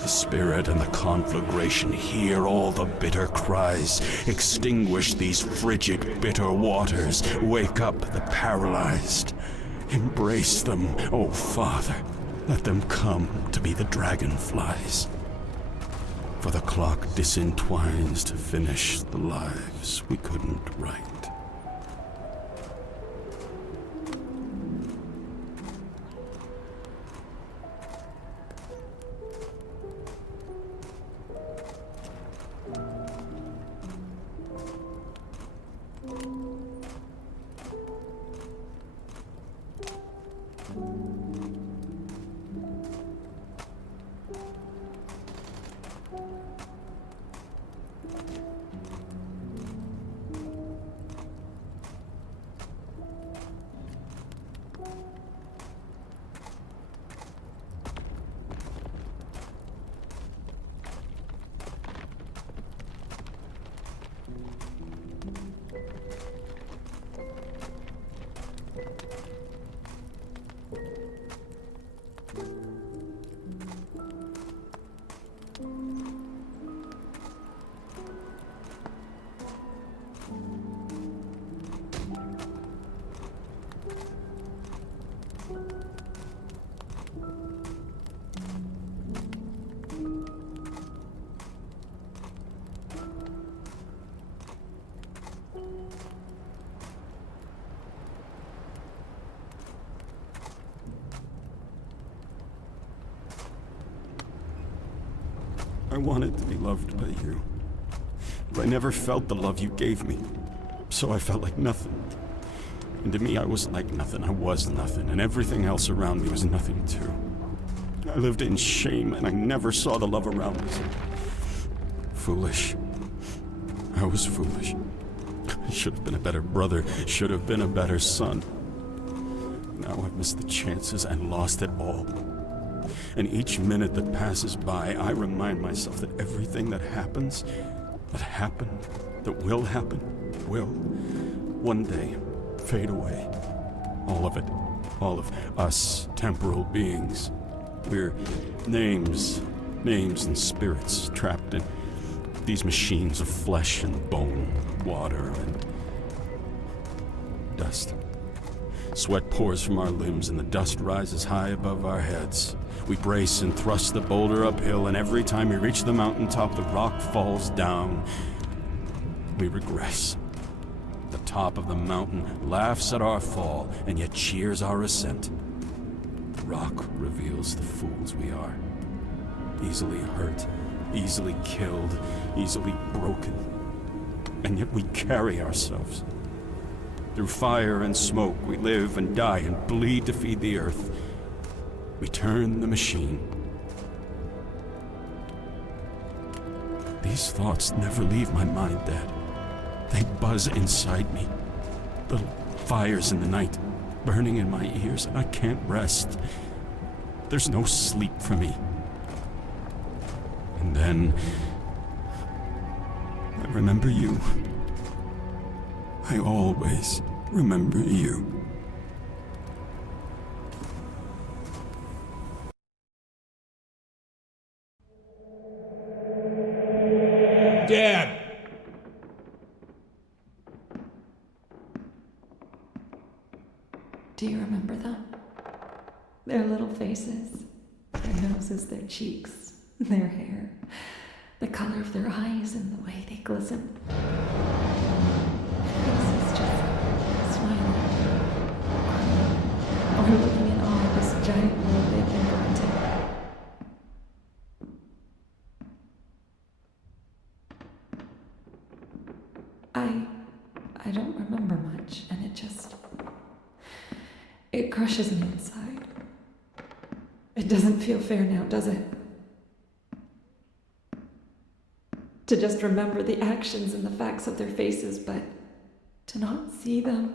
The spirit and the conflagration hear all the bitter cries. Extinguish these frigid, bitter waters. Wake up the paralyzed. Embrace them, O Father. Let them come to be the dragonflies. For the clock disentwines to finish the lives we couldn't write. I wanted to be loved by you, but I never felt the love you gave me, so I felt like nothing. And to me, I was like nothing. I was nothing, and everything else around me was nothing too. I lived in shame, and I never saw the love around me. Foolish. I was foolish. I should have been a better brother, should have been a better son. Now I've missed the chances and lost it all. And each minute that passes by, I remind myself that everything that happens, that happened, that will happen, will one day fade away. All of it. All of us temporal beings. We're names and spirits trapped in these machines of flesh and bone, water and dust. Sweat pours from our limbs and the dust rises high above our heads. We brace and thrust the boulder uphill, and every time we reach the mountaintop, the rock falls down. We regress. The top of the mountain laughs at our fall, and yet cheers our ascent. The rock reveals the fools we are. Easily hurt, easily killed, easily broken. And yet we carry ourselves. Through fire and smoke, we live and die and bleed to feed the earth. We turn the machine. These thoughts never leave my mind, Dad. They buzz inside me. Little fires in the night, burning in my ears and I can't rest. There's no sleep for me. And then I remember you. I always remember you. Dad! Do you remember them? Their little faces, their noses, their cheeks, their hair, the color of their eyes and the way they glisten. Their faces just smiling, or looking in awe at this giant world they've been granted. I don't remember much, and it crushes me inside. It doesn't feel fair now, does it? To just remember the actions and the facts of their faces, but to not see them.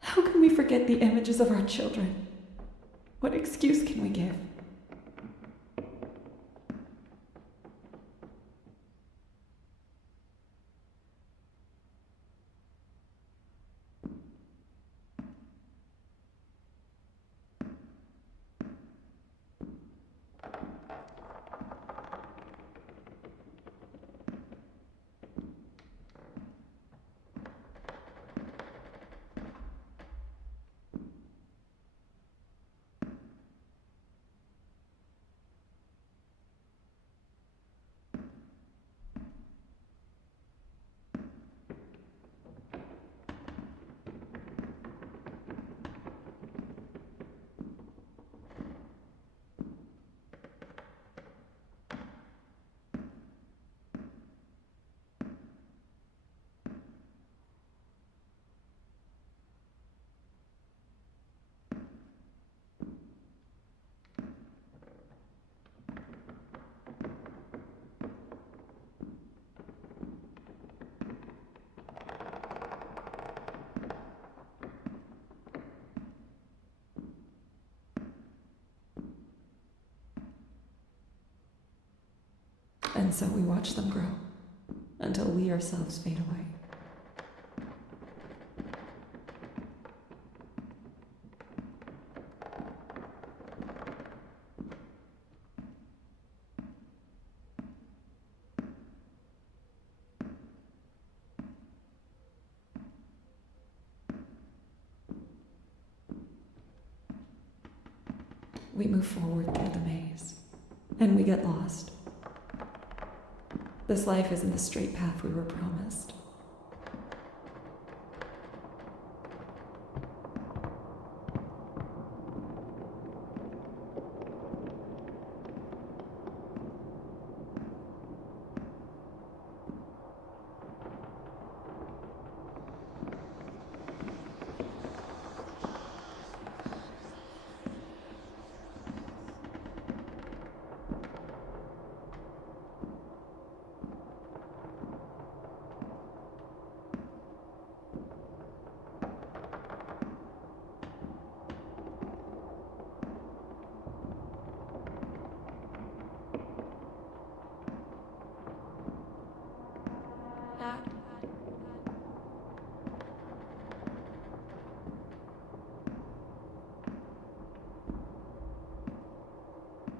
How can we forget the images of our children? What excuse can we give? And so we watch them grow until we ourselves fade away. We move forward through the maze, and we get lost. This life isn't the straight path we were promised.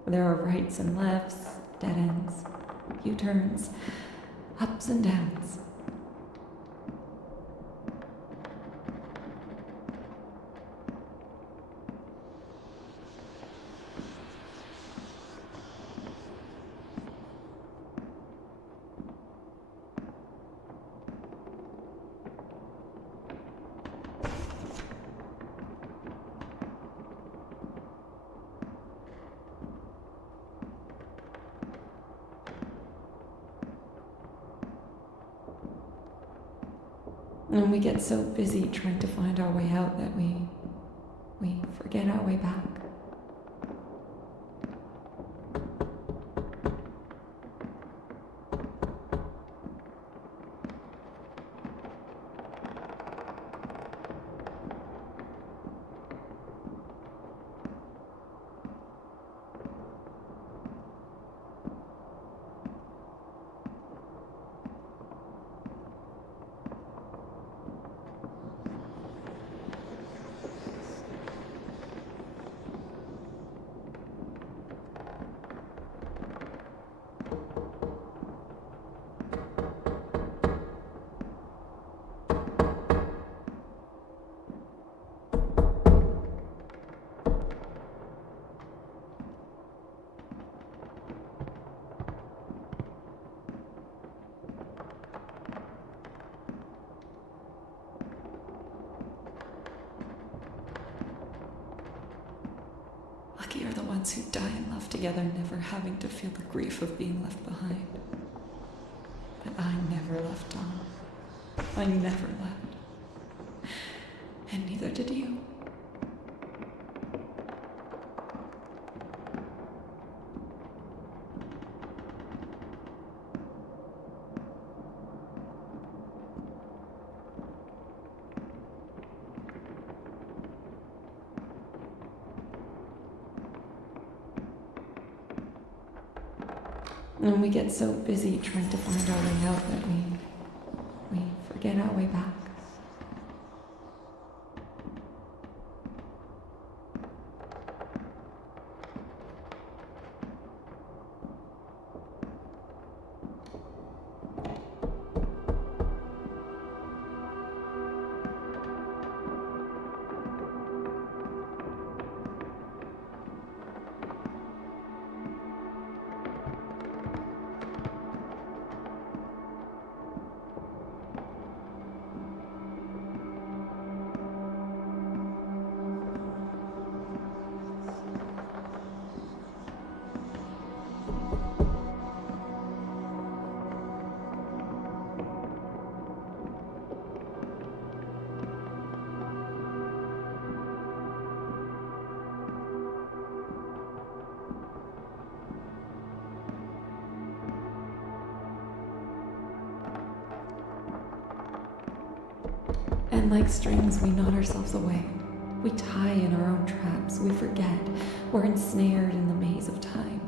There are rights and lefts, dead ends, U-turns, ups and downs. And we get so busy trying to find our way out that we forget our way back. ones who die in love together, never having to feel the grief of being left behind. But I never left Tom. I never left. And neither did you. And we get so busy trying to find our way out that we forget our way back. And like strings, we knot ourselves away. We tie in our own traps. We forget. We're ensnared in the maze of time.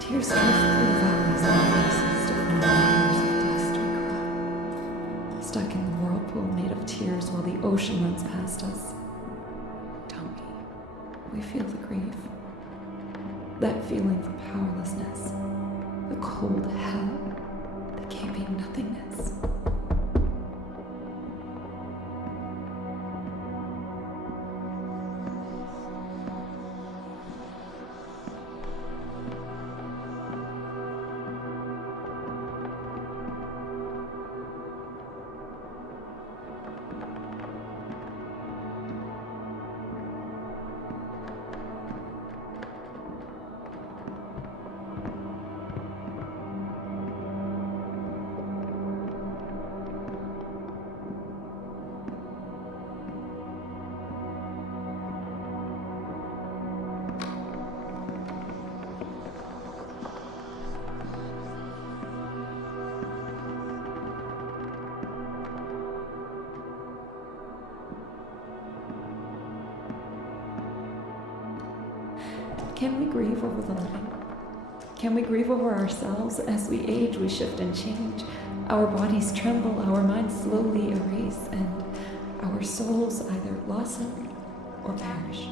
Tears drift through the valleys and faces to form layers of dust we cry. Stuck in the whirlpool made of tears while the ocean runs past us. Don't we feel the grief. That feeling of powerlessness. The cold hell. The gaping nothingness. Can we grieve over the living? Can we grieve over ourselves? As we age, we shift and change. Our bodies tremble, our minds slowly erase, and our souls either blossom or perish.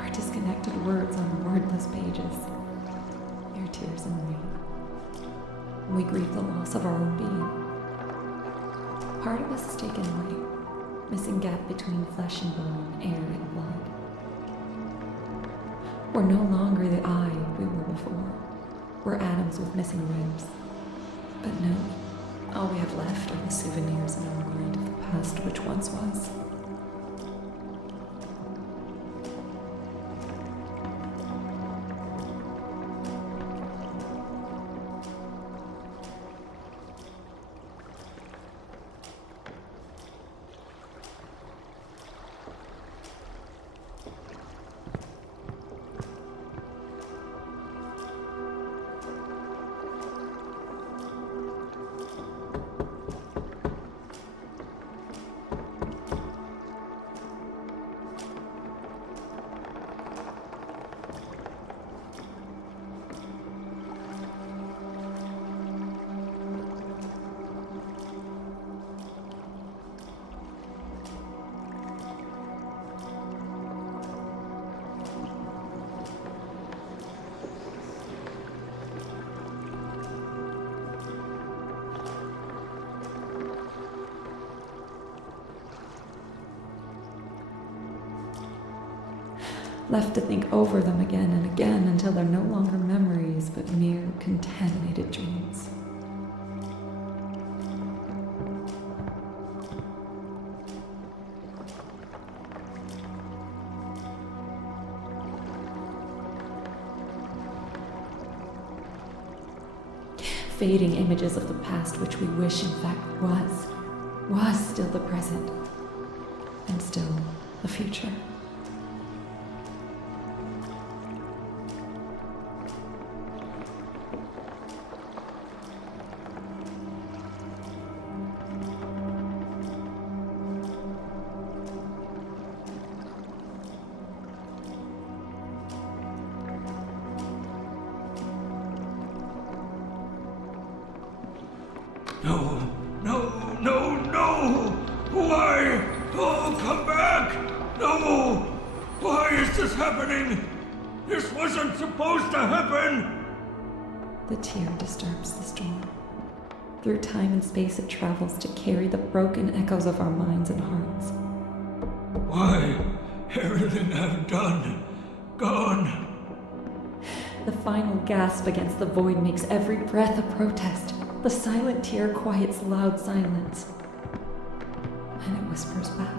Our disconnected words on wordless pages. Your tears and rain. We grieve the loss of our own being. Part of us is taken away, missing gap between flesh and bone, air and blood. We're no longer the I we were before. We're atoms with missing ribs. But no, all we have left are the souvenirs in our mind of the past which once was. left to think over them again and again until they're no longer memories but mere contaminated dreams. Fading images of the past which we wish in fact was still the present, and still the future. No, no, no, no! Why? Oh, come back! No! Why is this happening? This wasn't supposed to happen! The tear disturbs the storm. Through time and space it travels to carry the broken echoes of our minds and hearts. Why? Everything I've done, gone. The final gasp against the void makes every breath a protest. The silent tear quiets loud silence. And it whispers back.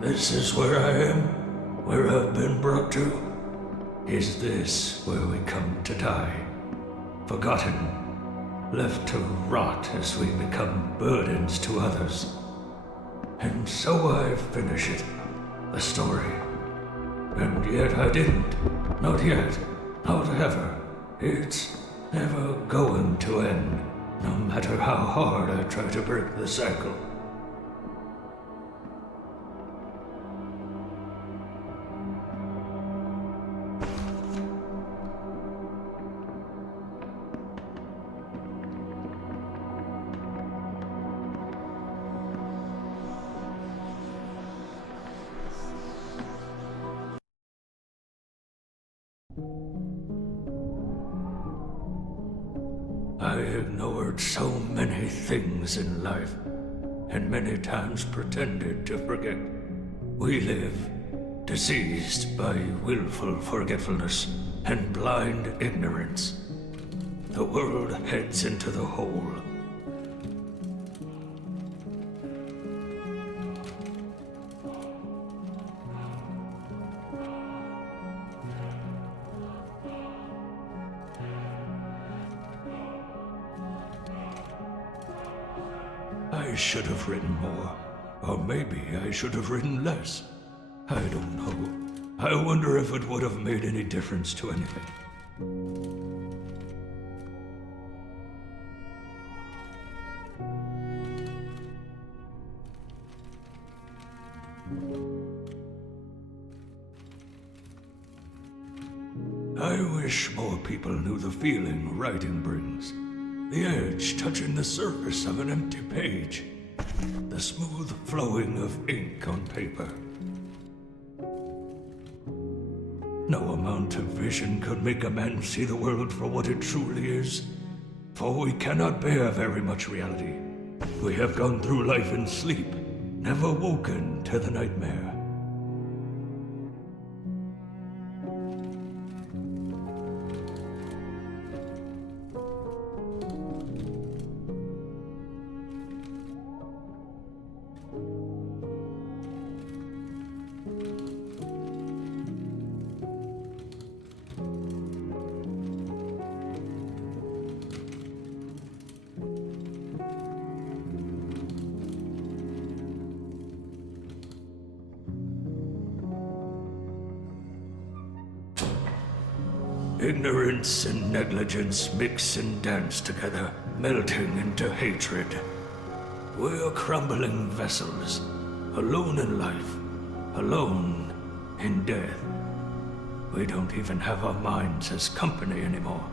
This is where I am, where I've been brought to. Is this where we come to die? Forgotten, left to rot as we become burdens to others. And so I finish it, the story. And yet I didn't. Not yet. Not ever. It's never going to end, no matter how hard I try to break the cycle. I ignored so many things in life, and many times pretended to forget. We live, diseased by willful forgetfulness and blind ignorance. The world heads into the hole. I should have written more, or maybe I should have written less. I don't know. I wonder if it would have made any difference to anything. I wish more people knew the feeling writing brings. The edge touching the surface of an empty page. The smooth flowing of ink on paper. No amount of vision could make a man see the world for what it truly is. For we cannot bear very much reality. We have gone through life in sleep, never woken to the nightmare. Ignorance and negligence mix and dance together, melting into hatred. We're crumbling vessels, alone in life, alone in death. We don't even have our minds as company anymore.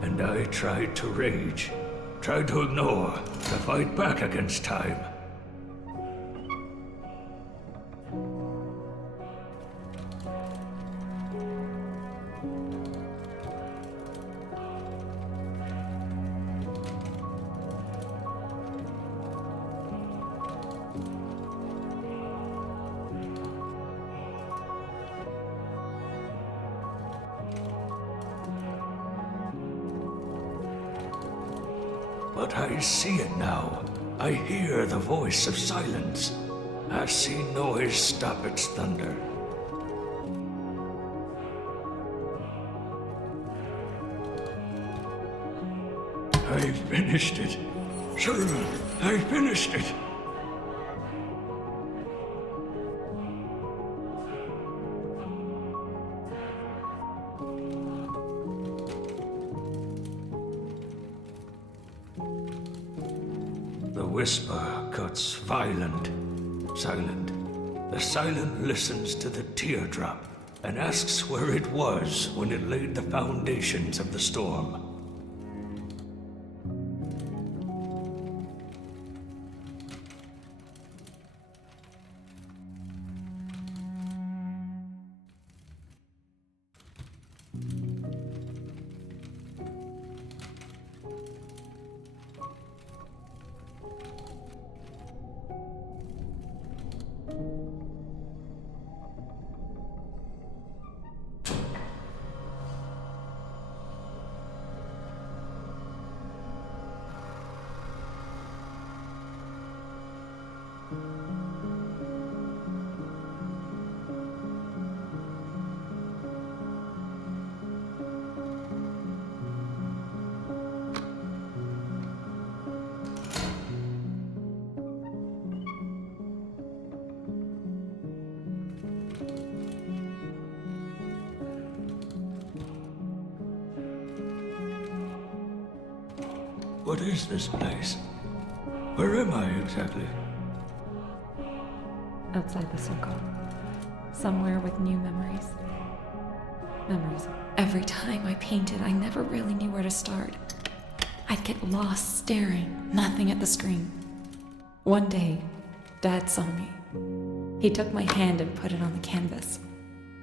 And I tried to rage, tried to ignore, to fight back against time. But I see it now. I hear the voice of silence. I see noise stop its thunder. I finished it. Sir, I finished it. The whisper cuts violent, silent. The silent listens to the teardrop and asks where it was when it laid the foundations of the storm. What is this place? Where am I exactly? Outside the circle. Somewhere with new memories. Memories. Every time I painted, I never really knew where to start. I'd get lost staring, nothing at the screen. One day, Dad saw me. He took my hand and put it on the canvas.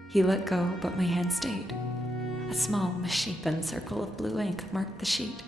He let go, but my hand stayed. A small, misshapen circle of blue ink marked the sheet.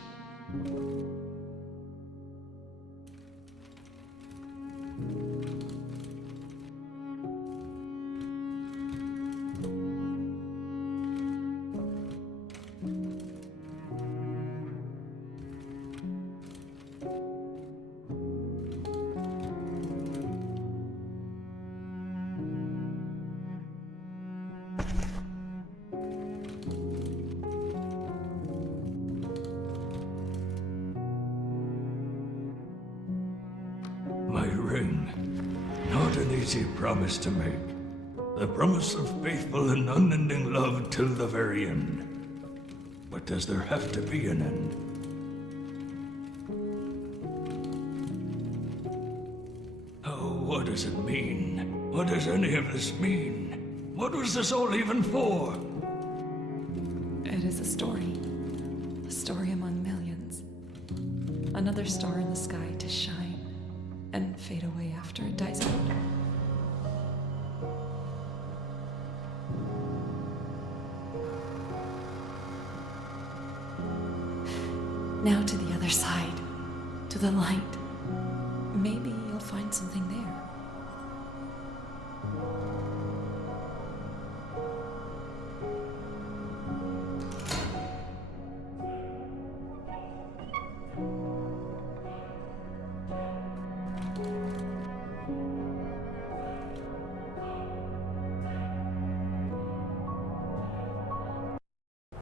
My ring. Not an easy promise to make. The promise of faithful and unending love till the very end. But does there have to be an end? Oh, what does it mean? What does any of this mean? What was this all even for? It is a story. A story among millions. Another star in the sky to shine and fade away after it dies out. Now to the other side, to the light. Maybe you'll find something there.